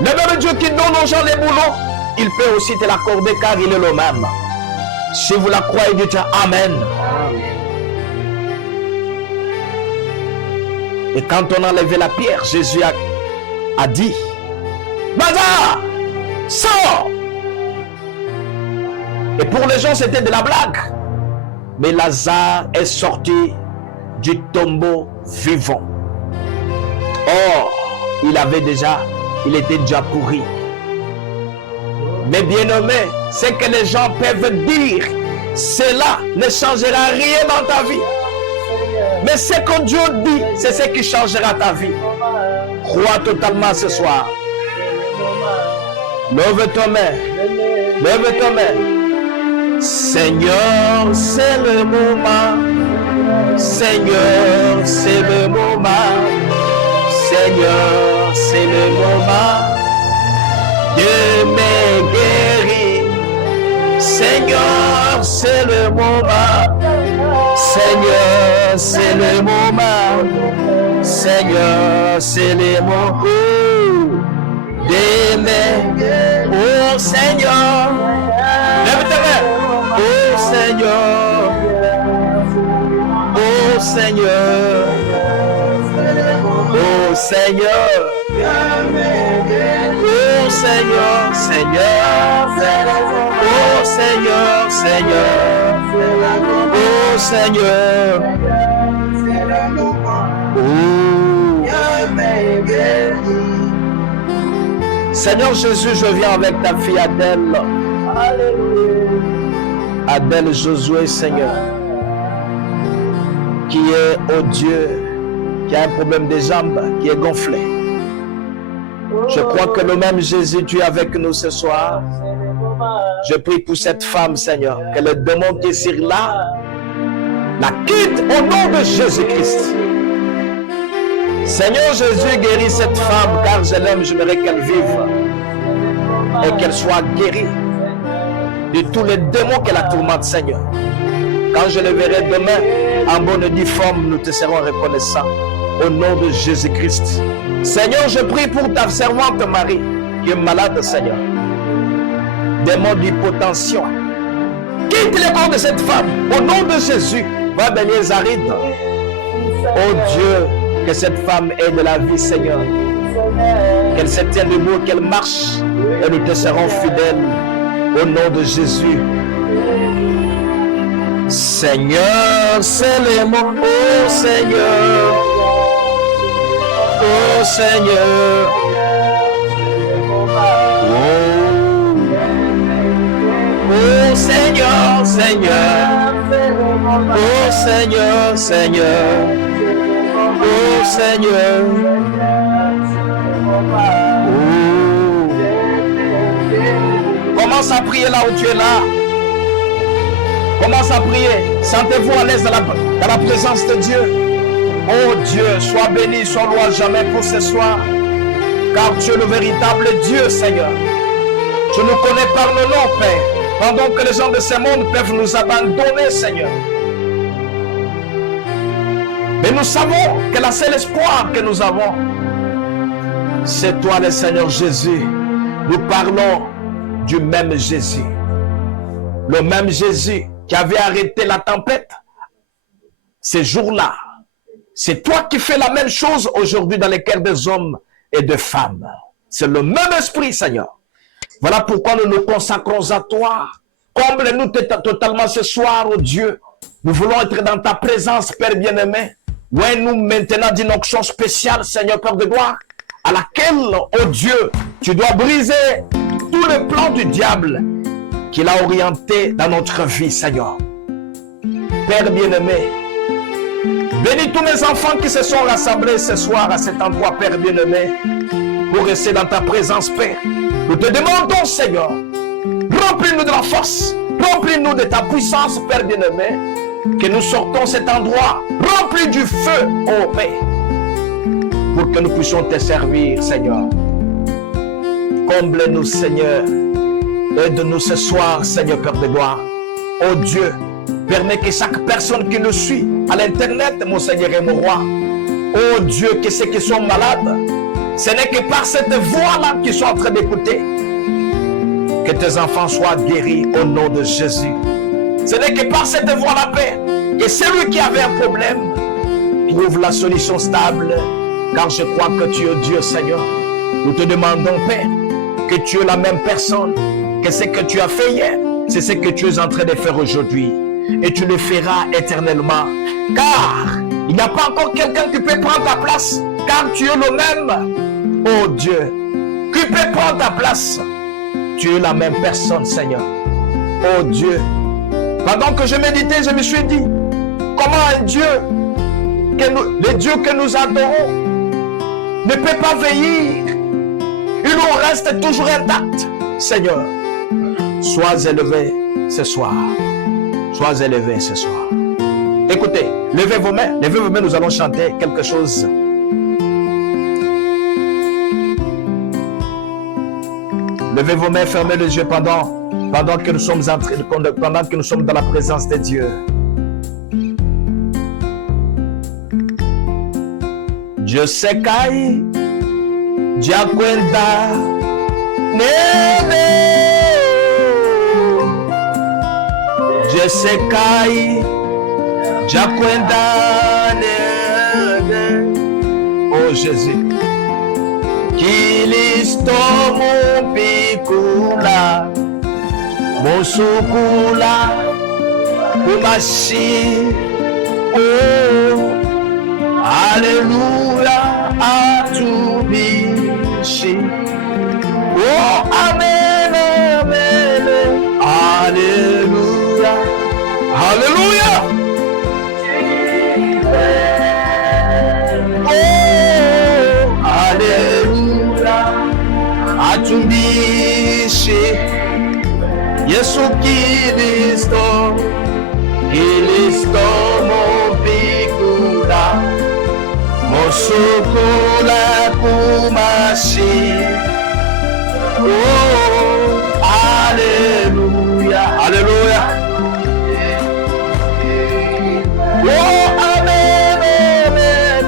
Le même Dieu qui donne aux gens les boulots, il peut aussi te l'accorder car il est le même. Si vous la croyez, dites Amen. Et quand on a enlevé la pierre, Jésus a dit, Lazare, sors! Et pour les gens, c'était de la blague. Mais Lazare est sorti du tombeau vivant. Or, il était déjà pourri. Mais bien aimé, ce que les gens peuvent dire, cela ne changera rien dans ta vie. Mais ce que Dieu dit, c'est ce qui changera ta vie. Crois totalement ce soir. Lève ta main. Lève ta main. Seigneur, c'est le moment. Seigneur, c'est le moment. Seigneur, c'est le moment de me guérir. Seigneur, c'est le moment. Seigneur, c'est le moment. Seigneur, c'est le moment de me guérir. Oh Seigneur, lève ta main. Oh Seigneur, oh Seigneur, oh Seigneur, oh Seigneur, Seigneur, oh Seigneur, Seigneur, oh Seigneur, Seigneur Jésus, je viens avec ta fille Adèle. Adèle Josué, Seigneur, qui est, oh Dieu, qui a un problème des jambes, qui est gonflé. Je crois que le même Jésus, tu es avec nous ce soir. Je prie pour cette femme, Seigneur, que le démon qui est sur là, la quitte au nom de Jésus-Christ. Seigneur Jésus, guéris cette femme, car je l'aime, j'aimerais qu'elle vive et qu'elle soit guérie de tous les démons qu'elle a tourmentés, Seigneur. Quand je le verrai demain, en bonne et due forme, nous te serons reconnaissants. Au nom de Jésus-Christ. Seigneur, je prie pour ta servante Marie, qui est malade, Seigneur. Démon d'hypotension. Quitte le corps de cette femme. Au nom de Jésus. Va bénir Zarid. Oh Dieu, que cette femme ait de la vie, Seigneur. Qu'elle se tienne debout, qu'elle marche. Et nous te serons fidèles. Au nom de Jésus. Seigneur, c'est le mot. Oh Seigneur. Oh Seigneur. Seigneur. Oh Seigneur, Seigneur. Oh Seigneur. Oh. Commence à prier là où tu es là. Commence à prier. Sentez-vous à l'aise dans la présence de Dieu. Oh Dieu, sois béni, sois loué à jamais pour ce soir. Car tu es le véritable Dieu, Seigneur. Tu nous connais par le nom, Père. Pendant que les gens de ce monde peuvent nous abandonner, Seigneur. Mais nous savons que le seul espoir que nous avons, c'est toi, le Seigneur Jésus. Nous parlons du même Jésus. Le même Jésus qui avait arrêté la tempête ces jours-là. C'est toi qui fais la même chose aujourd'hui dans les cœurs des hommes et des femmes. C'est le même esprit, Seigneur. Voilà pourquoi nous nous consacrons à toi. Comble-nous totalement ce soir, oh Dieu. Nous voulons être dans ta présence, Père bien-aimé. Ouais, nous maintenant d'une onction spéciale, Seigneur, Père de gloire, à laquelle, oh Dieu, tu dois briser tous les plans du diable qu'il a orienté dans notre vie, Seigneur. Père bien-aimé, bénis tous mes enfants qui se sont rassemblés ce soir à cet endroit, Père bien-aimé, pour rester dans ta présence, Père. Nous te demandons, Seigneur, remplis-nous de la force, remplis-nous de ta puissance, Père bien-aimé, que nous sortons cet endroit rempli du feu, ô Père, pour que nous puissions te servir, Seigneur. Comble-nous, Seigneur. Aide-nous ce soir, Seigneur, Père de gloire. Oh Dieu, permets que chaque personne qui nous suit à l'internet, mon Seigneur et mon roi, oh Dieu, que ceux qui sont malades, ce n'est que par cette voix-là qu'ils sont en train d'écouter, que tes enfants soient guéris au nom de Jésus. Ce n'est que par cette voie-là, Père, que celui qui avait un problème trouve la solution stable, car je crois que tu es Dieu, Seigneur. Nous te demandons, Père, que tu es la même personne, que ce que tu as fait hier, c'est ce que tu es en train de faire aujourd'hui, et tu le feras éternellement, car il n'y a pas encore quelqu'un qui peut prendre ta place, car tu es le même, oh Dieu, qui peut prendre ta place. Tu es la même personne, Seigneur. Oh Dieu, pendant que je méditais, je me suis dit, comment un Dieu, le Dieu que nous adorons, ne peut pas veiller. Il nous reste toujours intact. Seigneur, sois élevé ce soir. Sois élevé ce soir. Écoutez, levez vos mains, nous allons chanter quelque chose. Levez vos mains, fermez les yeux pendant que nous sommes dans la présence de Dieu. Dieu se cae, Dieu cuenta, Dieu se cae, Dieu cuenta, oh Jésus. Kilisto mon picula, mon sukula, umashi, oh, alléluia, atubishi, oh, amen, amen, alléluia, alléluia. Atumishi Yesu Kristo mopikula mosukula kumashi. Oh, alléluia, alléluia. Oh, amen, amen,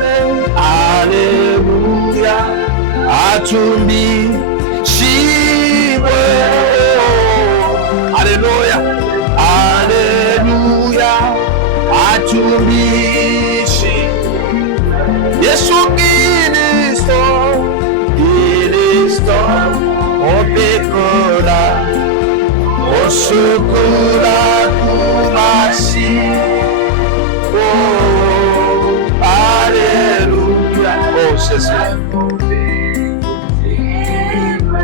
alléluia. Atumbi Alléluia, alléluia, atumishi Yesu Kristo, opekula, osukula kumashi. Oh, alléluia, oh Jésus.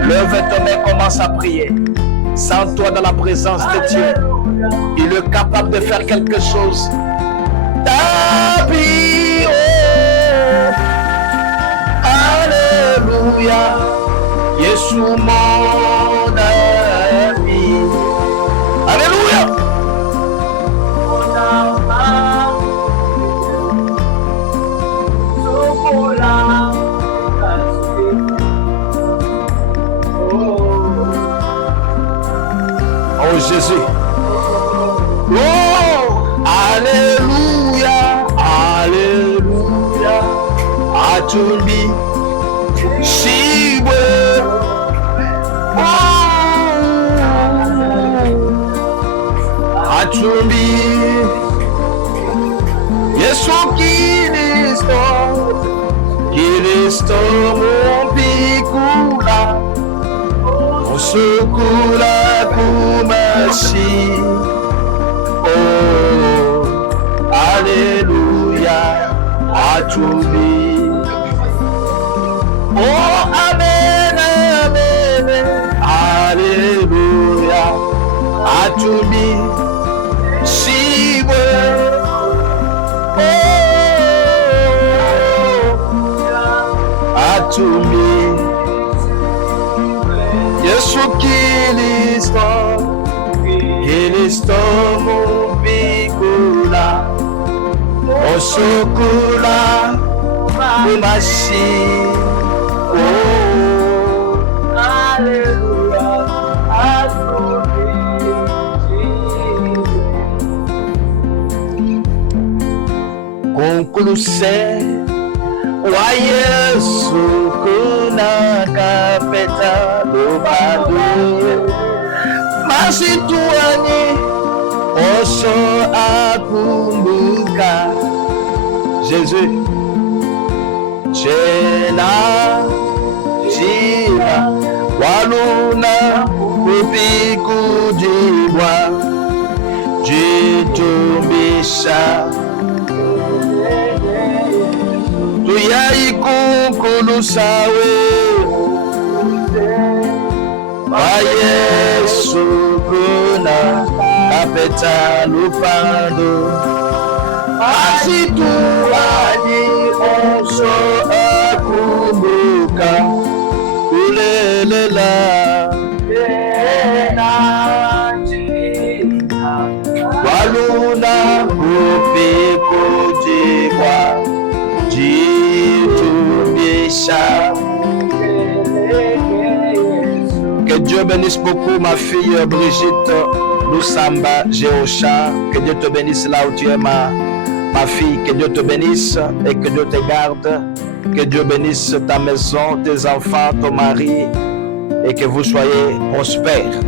Lève tes mains, commence à prier. Sens-toi dans la présence de Dieu. Il est capable de faire quelque chose. Ta vie, alléluia. Yesu mon ami. Alléluia. Oh Jésus. Oh, alléluia, alléluia. Atumbi, Shibwe. Oh, Atumbi. Yesu Kristo mon picula. On secoue la Kumashi. Oh, alléluia, Atumbi. Oh, amen, amen, alléluia, Atumbi. Shibwe. Oh, Atumbi. Yesu Kristo mon bikula, osukula umashi. Oh, alléluia, concluse wa Yesu kuna kapeta lobado masituani oso akumbuka. Jésus Chena Jina Waluna Upiku Jibwa Jitumbisha Tuyaiku sawe wa Yesu kuna kapeta lupando asituani oso akumbuka ulelela waluna upikujikwa jitumbisha. Que Dieu bénisse beaucoup ma fille Brigitte Lusamba Geosha. Que Dieu te bénisse là où tu es ma fille. Que Dieu te bénisse et que Dieu te garde. Que Dieu bénisse ta maison, tes enfants, ton mari et que vous soyez prospères.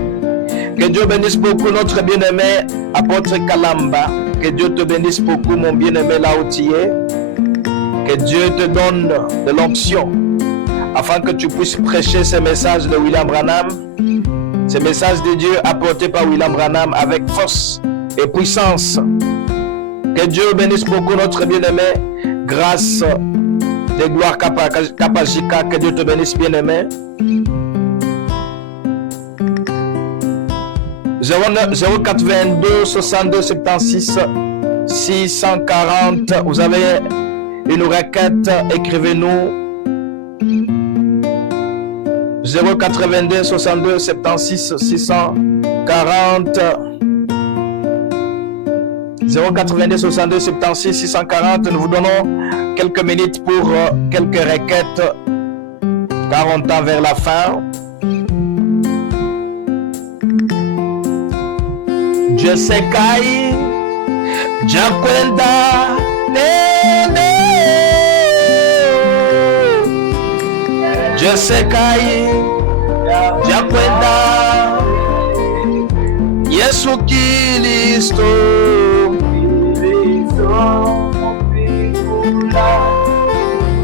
Que Dieu bénisse beaucoup notre bien-aimé apôtre Kalamba. Que Dieu te bénisse beaucoup mon bien-aimé là où tu es. Que Dieu te donne de l'onction afin que tu puisses prêcher ces messages de William Branham, ces messages de Dieu apportés par William Branham avec force et puissance. Que Dieu bénisse beaucoup notre bien-aimé, grâce de gloire Kapajika. Que Dieu te bénisse bien-aimé. 0422 62 76 640. Vous avez une requête, écrivez-nous. 082 62 76 640. 082 62 76 640. Nous vous donnons quelques minutes pour quelques requêtes car on tend vers la fin. Je sais qu'aïe, Jakwenda, Nene. Je sais qu'aïe, Jakwenda, Yesu Kristo,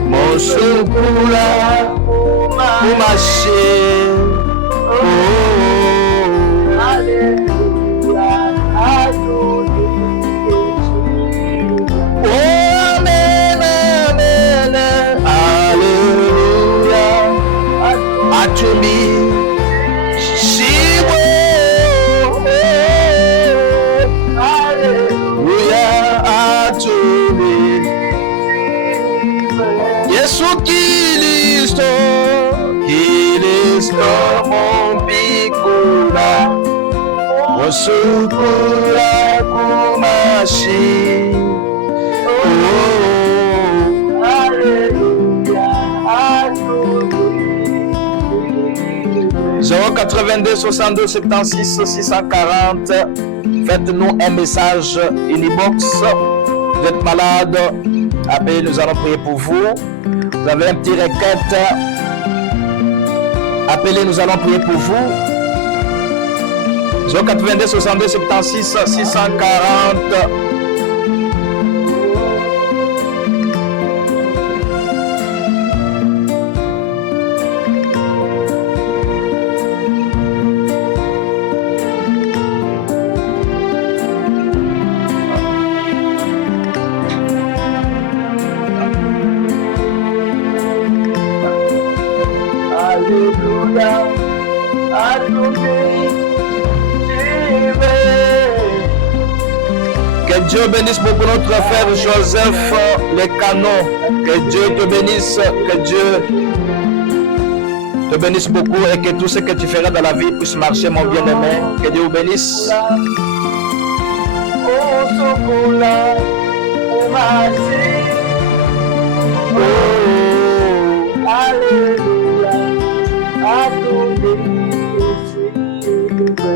Mosukula, Umashe, oh, to me, she will. Osukura kumashi. Oh, Alléluia. 082 62 76 640. Faites-nous un message inbox. Vous êtes malade, appelez, nous allons prier pour vous. Vous avez un petit requête, appelez, nous allons prier pour vous. 082 62 76 640. Alléluia, que Dieu bénisse beaucoup notre frère Joseph Les Canons. Que Dieu te bénisse, que Dieu te bénisse beaucoup et que tout ce que tu feras dans la vie puisse marcher, mon bien-aimé. Que Dieu vous bénisse.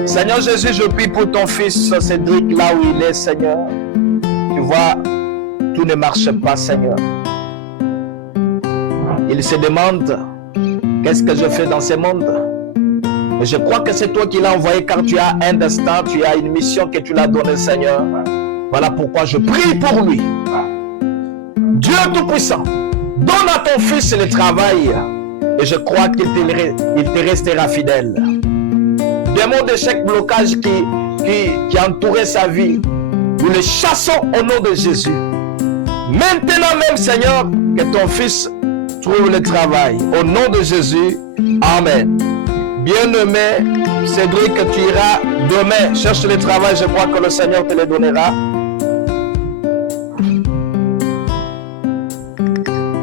Seigneur Jésus, je prie pour ton fils Cédric, là où il est, Seigneur. Tu vois, tout ne marche pas, Seigneur. Il se demande, qu'est-ce que je fais dans ce monde? Mais je crois que c'est toi qui l'as envoyé, car tu as un destin, tu as une mission que tu l'as donnée, Seigneur. Voilà pourquoi je prie pour lui. Dieu Tout-Puissant, donne à ton fils le travail, et je crois qu'il te restera fidèle. Démon d'échec, blocage qui entourait sa vie, nous les chassons au nom de Jésus. Maintenant même, Seigneur, que ton fils trouve le travail. Au nom de Jésus, Amen. Bien-aimé, Cédric, tu iras demain chercher le travail, je crois que le Seigneur te le donnera.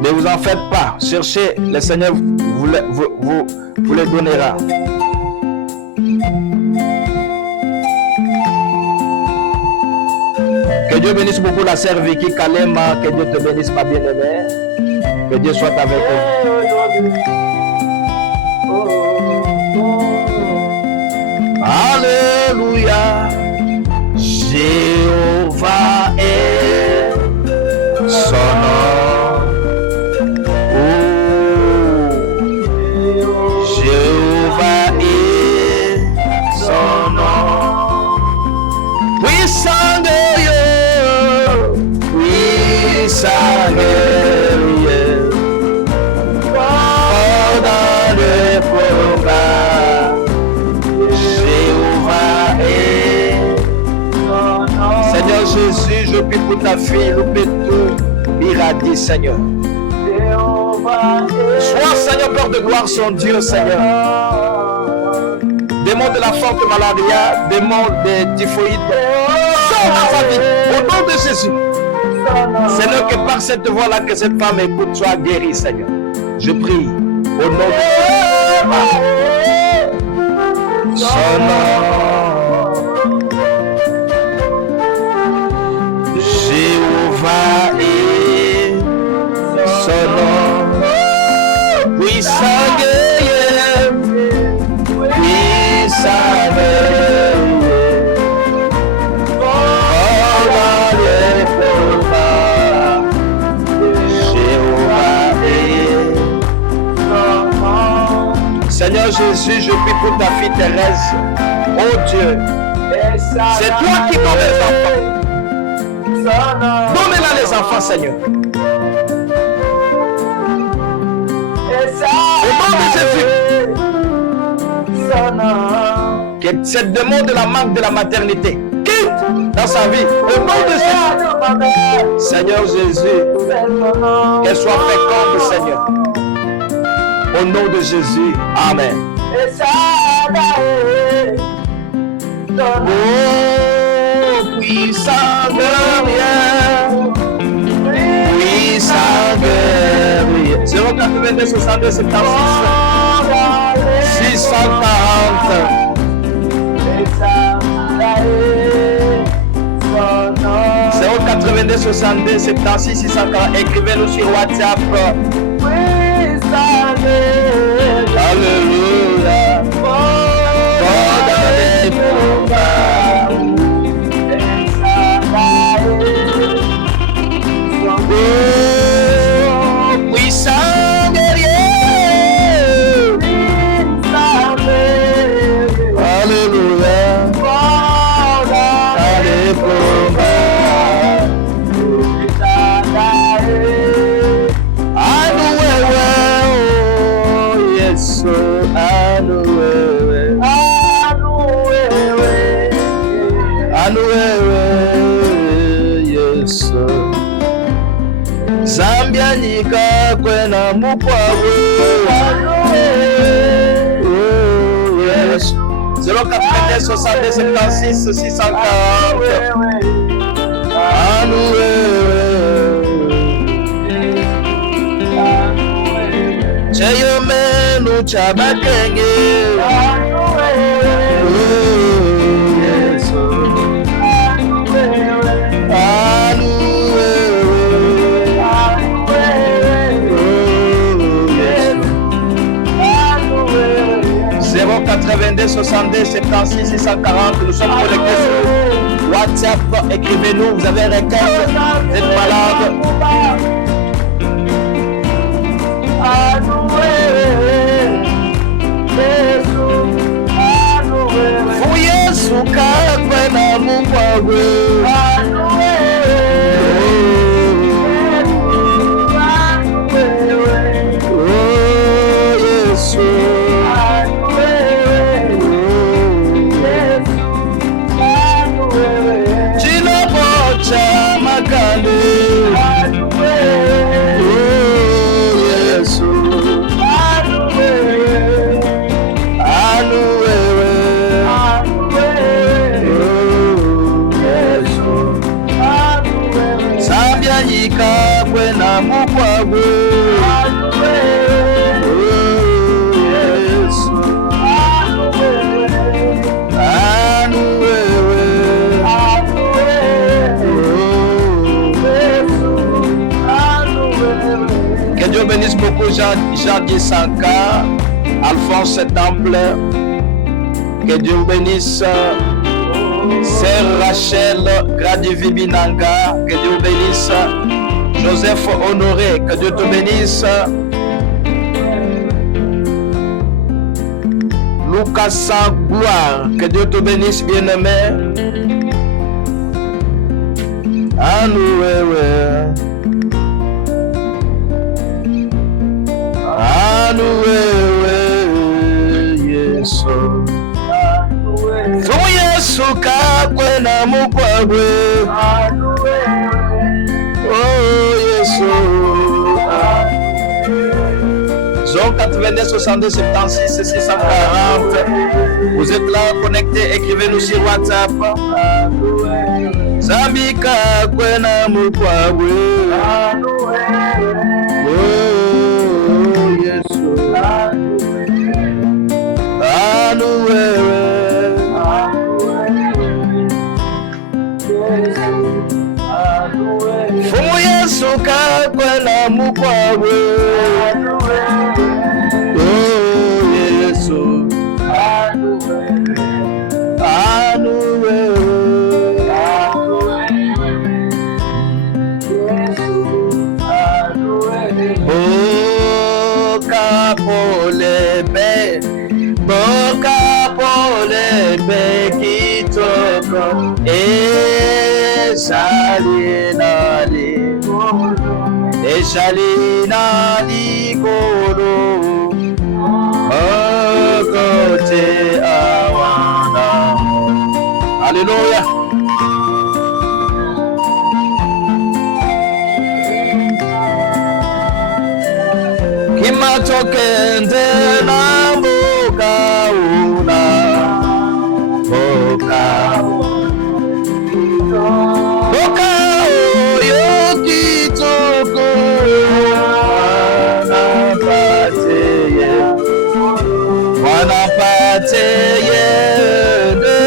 Ne vous en faites pas, cherchez, le Seigneur vous le donnera. Que Dieu bénisse beaucoup la sœur Vicky Kalema. Que Dieu te bénisse, ma bien-aimée. Que Dieu soit avec vous. Alléluia. Jéhovah est son nom. Jéhovah est son nom. Puissant Dieu, puissant Dieu, pendant le combat, Jéhovah est son nom. Seigneur Jésus, je prie pour ta fille, Loupetou Iradi, Seigneur. Sois, Seigneur, Père de gloire, son Dieu, Seigneur. Démon de la forte malaria, démon de typhoïde, sors dans sa vie, au nom de Jésus. Seigneur, que par cette voix-là que cette femme écoute, soit guérie, Seigneur. Je prie, au nom de Jésus. Son nom. Jéhovah est son nom. Puissant guerrier, puissant guerrier, pendant les combats, Jéhovah est son nom. Seigneur Jésus, je prie pour ta fille Thérèse. Oh Dieu, c'est toi qui donnes les enfants. Donne-la les enfants, Seigneur. Au nom de Jésus, que cette démon de la manque de la maternité quitte dans sa vie. Au nom de Jésus, Seigneur Jésus, qu'elle soit féconde, Seigneur. Au nom de Jésus, Amen. Oh, puissant guerrier, puissant guerrier. 082 62 76 640. 082 62 76 640. Écrivez-nous sur WhatsApp. Alléluia. Puissant guerrier. Alléluia. Allez combat. Yes, yes. Zambia nika kwena mukwawe. Yes. 082 62 76 640. Cheyo menu chabakenge. Zéro 82 62 76 640. Nous sommes connectés sur WhatsApp. Écrivez-nous, vous avez un requête, vous êtes malade. Yesu kakwena mukwawe. Que Dieu bénisse beaucoup Jean Sanka, Alphonse Temple. Que Dieu bénisse Sœur Rachel Gradivibinanga. Que Dieu bénisse Joseph Honoré. Que Dieu te bénisse. Lucas sans gloire. Que Dieu te bénisse, bien-aimé. Alléluia. Yesu. Fumu Yesu kakwena mukwawe. Oh Yesu. 082 62 76 640. Vous êtes là connectés, écrivez-nous sur WhatsApp. Zambika kwena mukwawe. Oh Yesu. Fumu Yesu kakwena mukwawe. Oh Yesu. Boka polebe kitoko eshalinali kolo okote awana. Hallelujah. Kimatokende na mboka una boka oyo kitoko wanapateye nde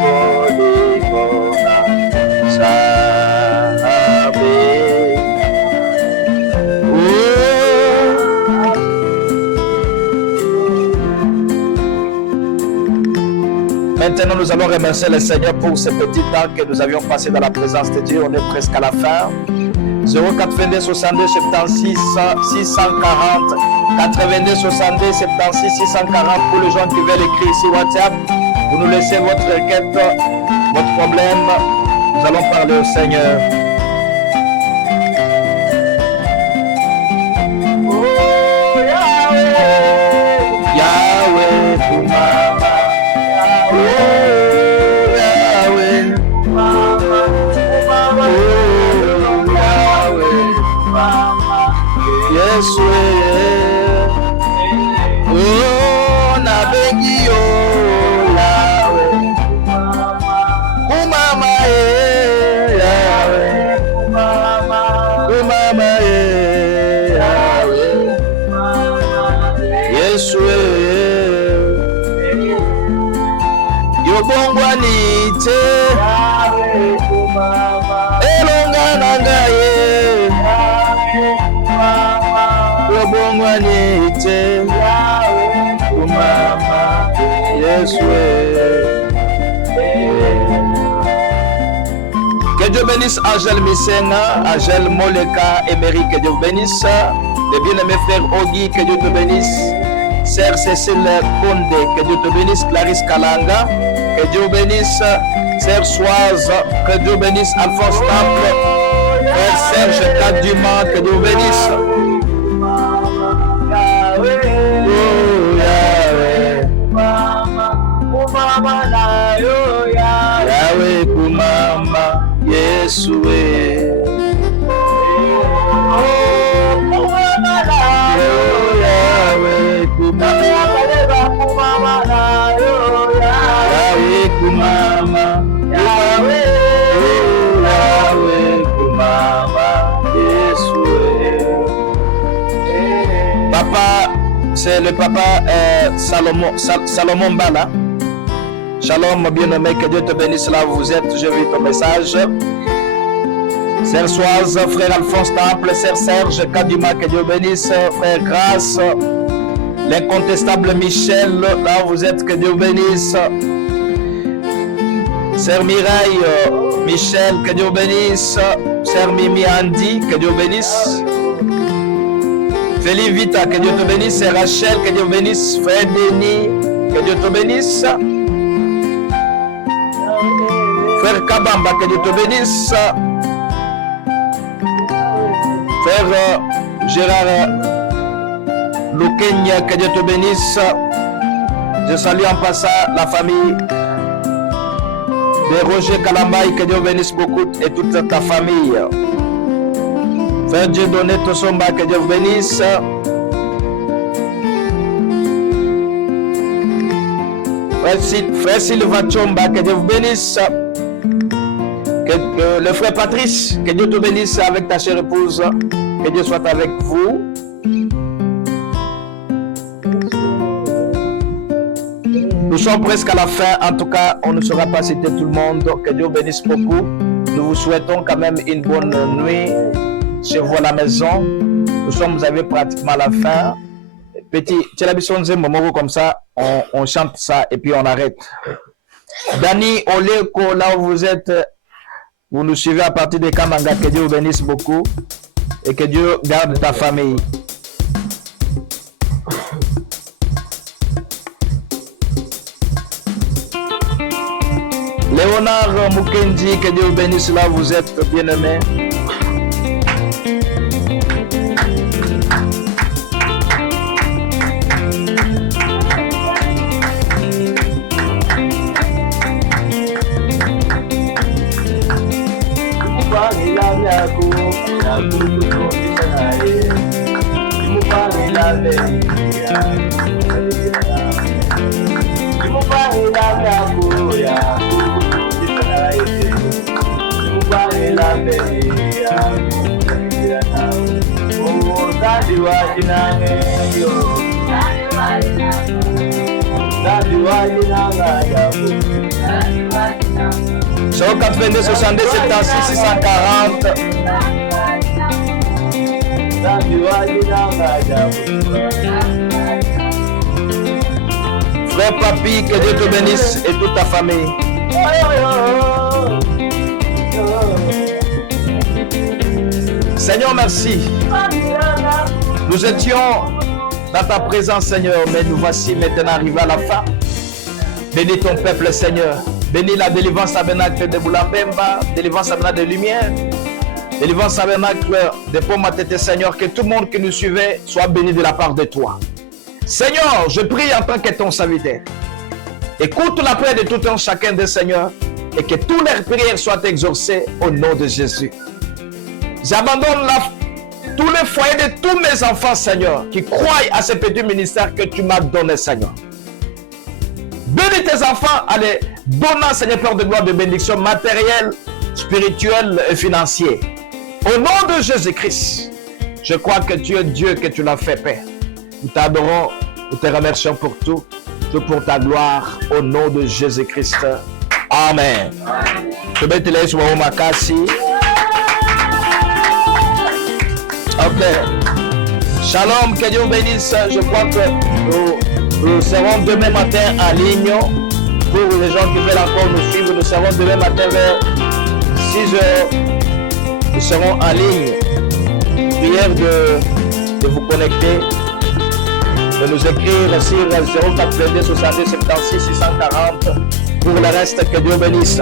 bolikona. Maintenant, nous allons remercier le Seigneur pour ce petit temps que nous avions passé dans la présence de Dieu. On est presque à la fin. 082 62 76 640 82 62 76 640 pour les gens qui veulent écrire sur WhatsApp. Vous nous laissez votre requête, votre problème. Nous allons parler au Seigneur. Oh Yahweh, Yahweh, Kumama. Oh Yahweh, Mama, Kumama. Yes, oh, na bengi yo, Yahweh, Kumama, Yahweh, Kumama, Yahweh, yes, yo bongwani te, Yahweh, Kumama, elonga nangaye. Que Dieu bénisse Angèle Missenga, Angèle Moleka, Emery, que Dieu bénisse. Les bien-aimés frères Ogi, que Dieu te bénisse. Sœur Cécile Konde, que Dieu te bénisse. Clarisse Kalanga, que Dieu bénisse. Sœur Soise, que Dieu bénisse. Alphonse Temple, frère Serge Kaduma, que Dieu bénisse. Yahweh Kumama, Yesue. Yahweh Kumama, Yahweh Kumama, Yahweh Kumama, Yesue. Papa, c'est le papa Salomon Bala. Shalom, bien-aimé, que Dieu te bénisse là où vous êtes. J'ai vu ton message. Sœur Soise, frère Alphonse Temple, Sœur Serge Kadima, que Dieu bénisse. Frère Grâce, l'incontestable Michel, là où vous êtes, que Dieu bénisse. Sœur Mireille, Michel, que Dieu bénisse. Sœur Mimi Andy, que Dieu bénisse. Félix Vita, que Dieu te bénisse. Sœur Rachel, que Dieu bénisse. Frère Denis, que Dieu te bénisse. Frère Kabamba, que Dieu te bénisse. Frère Gérard Loukenya, que Dieu te bénisse. Je salue en passant la famille de Roger Kalambaï, que Dieu bénisse beaucoup et toute ta famille. Frère Dieudonné Tosomba, que Dieu vous bénisse. Frère Sylvain Chomba, que Dieu vous bénisse. Le frère Patrice, que Dieu te bénisse avec ta chère épouse. Que Dieu soit avec vous. Nous sommes presque à la fin. En tout cas, on ne saura pas citer tout le monde. Que Dieu bénisse beaucoup. Nous vous souhaitons quand même une bonne nuit chez vous à la maison. Nous sommes arrivés pratiquement à la fin. Petit, comme ça, on chante ça et puis on arrête. Dani Oleko, là où vous êtes, vous nous suivez à partir de Kamanga. Que Dieu vous bénisse beaucoup et que Dieu garde ta famille. Léonard Mukendi, que Dieu vous bénisse là où vous êtes, bien-aimés. Sur 82 62 76 640. Frère Papi, que Dieu te bénisse et toute ta famille. Seigneur, merci. Nous étions dans ta présence, Seigneur, mais nous voici maintenant arrivés à la fin. Bénis ton peuple, Seigneur. Bénis la délivrance tabernacle de Boulambemba, délivrance tabernacle de lumière, délivrance tabernacle de Pomatete, Seigneur. Que tout le monde qui nous suivait soit béni de la part de toi. Seigneur, je prie en tant que ton serviteur. Écoute la prière de tout un chacun des Seigneurs et que toutes leurs prières soient exaucées au nom de Jésus. J'abandonne tous les foyers de tous mes enfants, Seigneur, qui croient à ce petit ministère que tu m'as donné, Seigneur. Bénis tes enfants en les donnant, Seigneur, Père de gloire, de bénédiction matérielle, spirituelle et financière. Au nom de Jésus-Christ, je crois que tu es Dieu, que tu l'as fait, Père. Nous t'adorons, nous te remercions pour tout pour ta gloire, au nom de Jésus-Christ. Amen. Je vais te laisser au Makassi. Ok. Shalom, que Dieu bénisse. Je crois que nous serons demain matin en ligne. Pour les gens qui veulent encore nous suivre, nous serons demain matin vers 6 heures. Nous serons en ligne. Prière de vous connecter, de nous écrire sur 082 70 76 640. Pour le reste, que Dieu bénisse.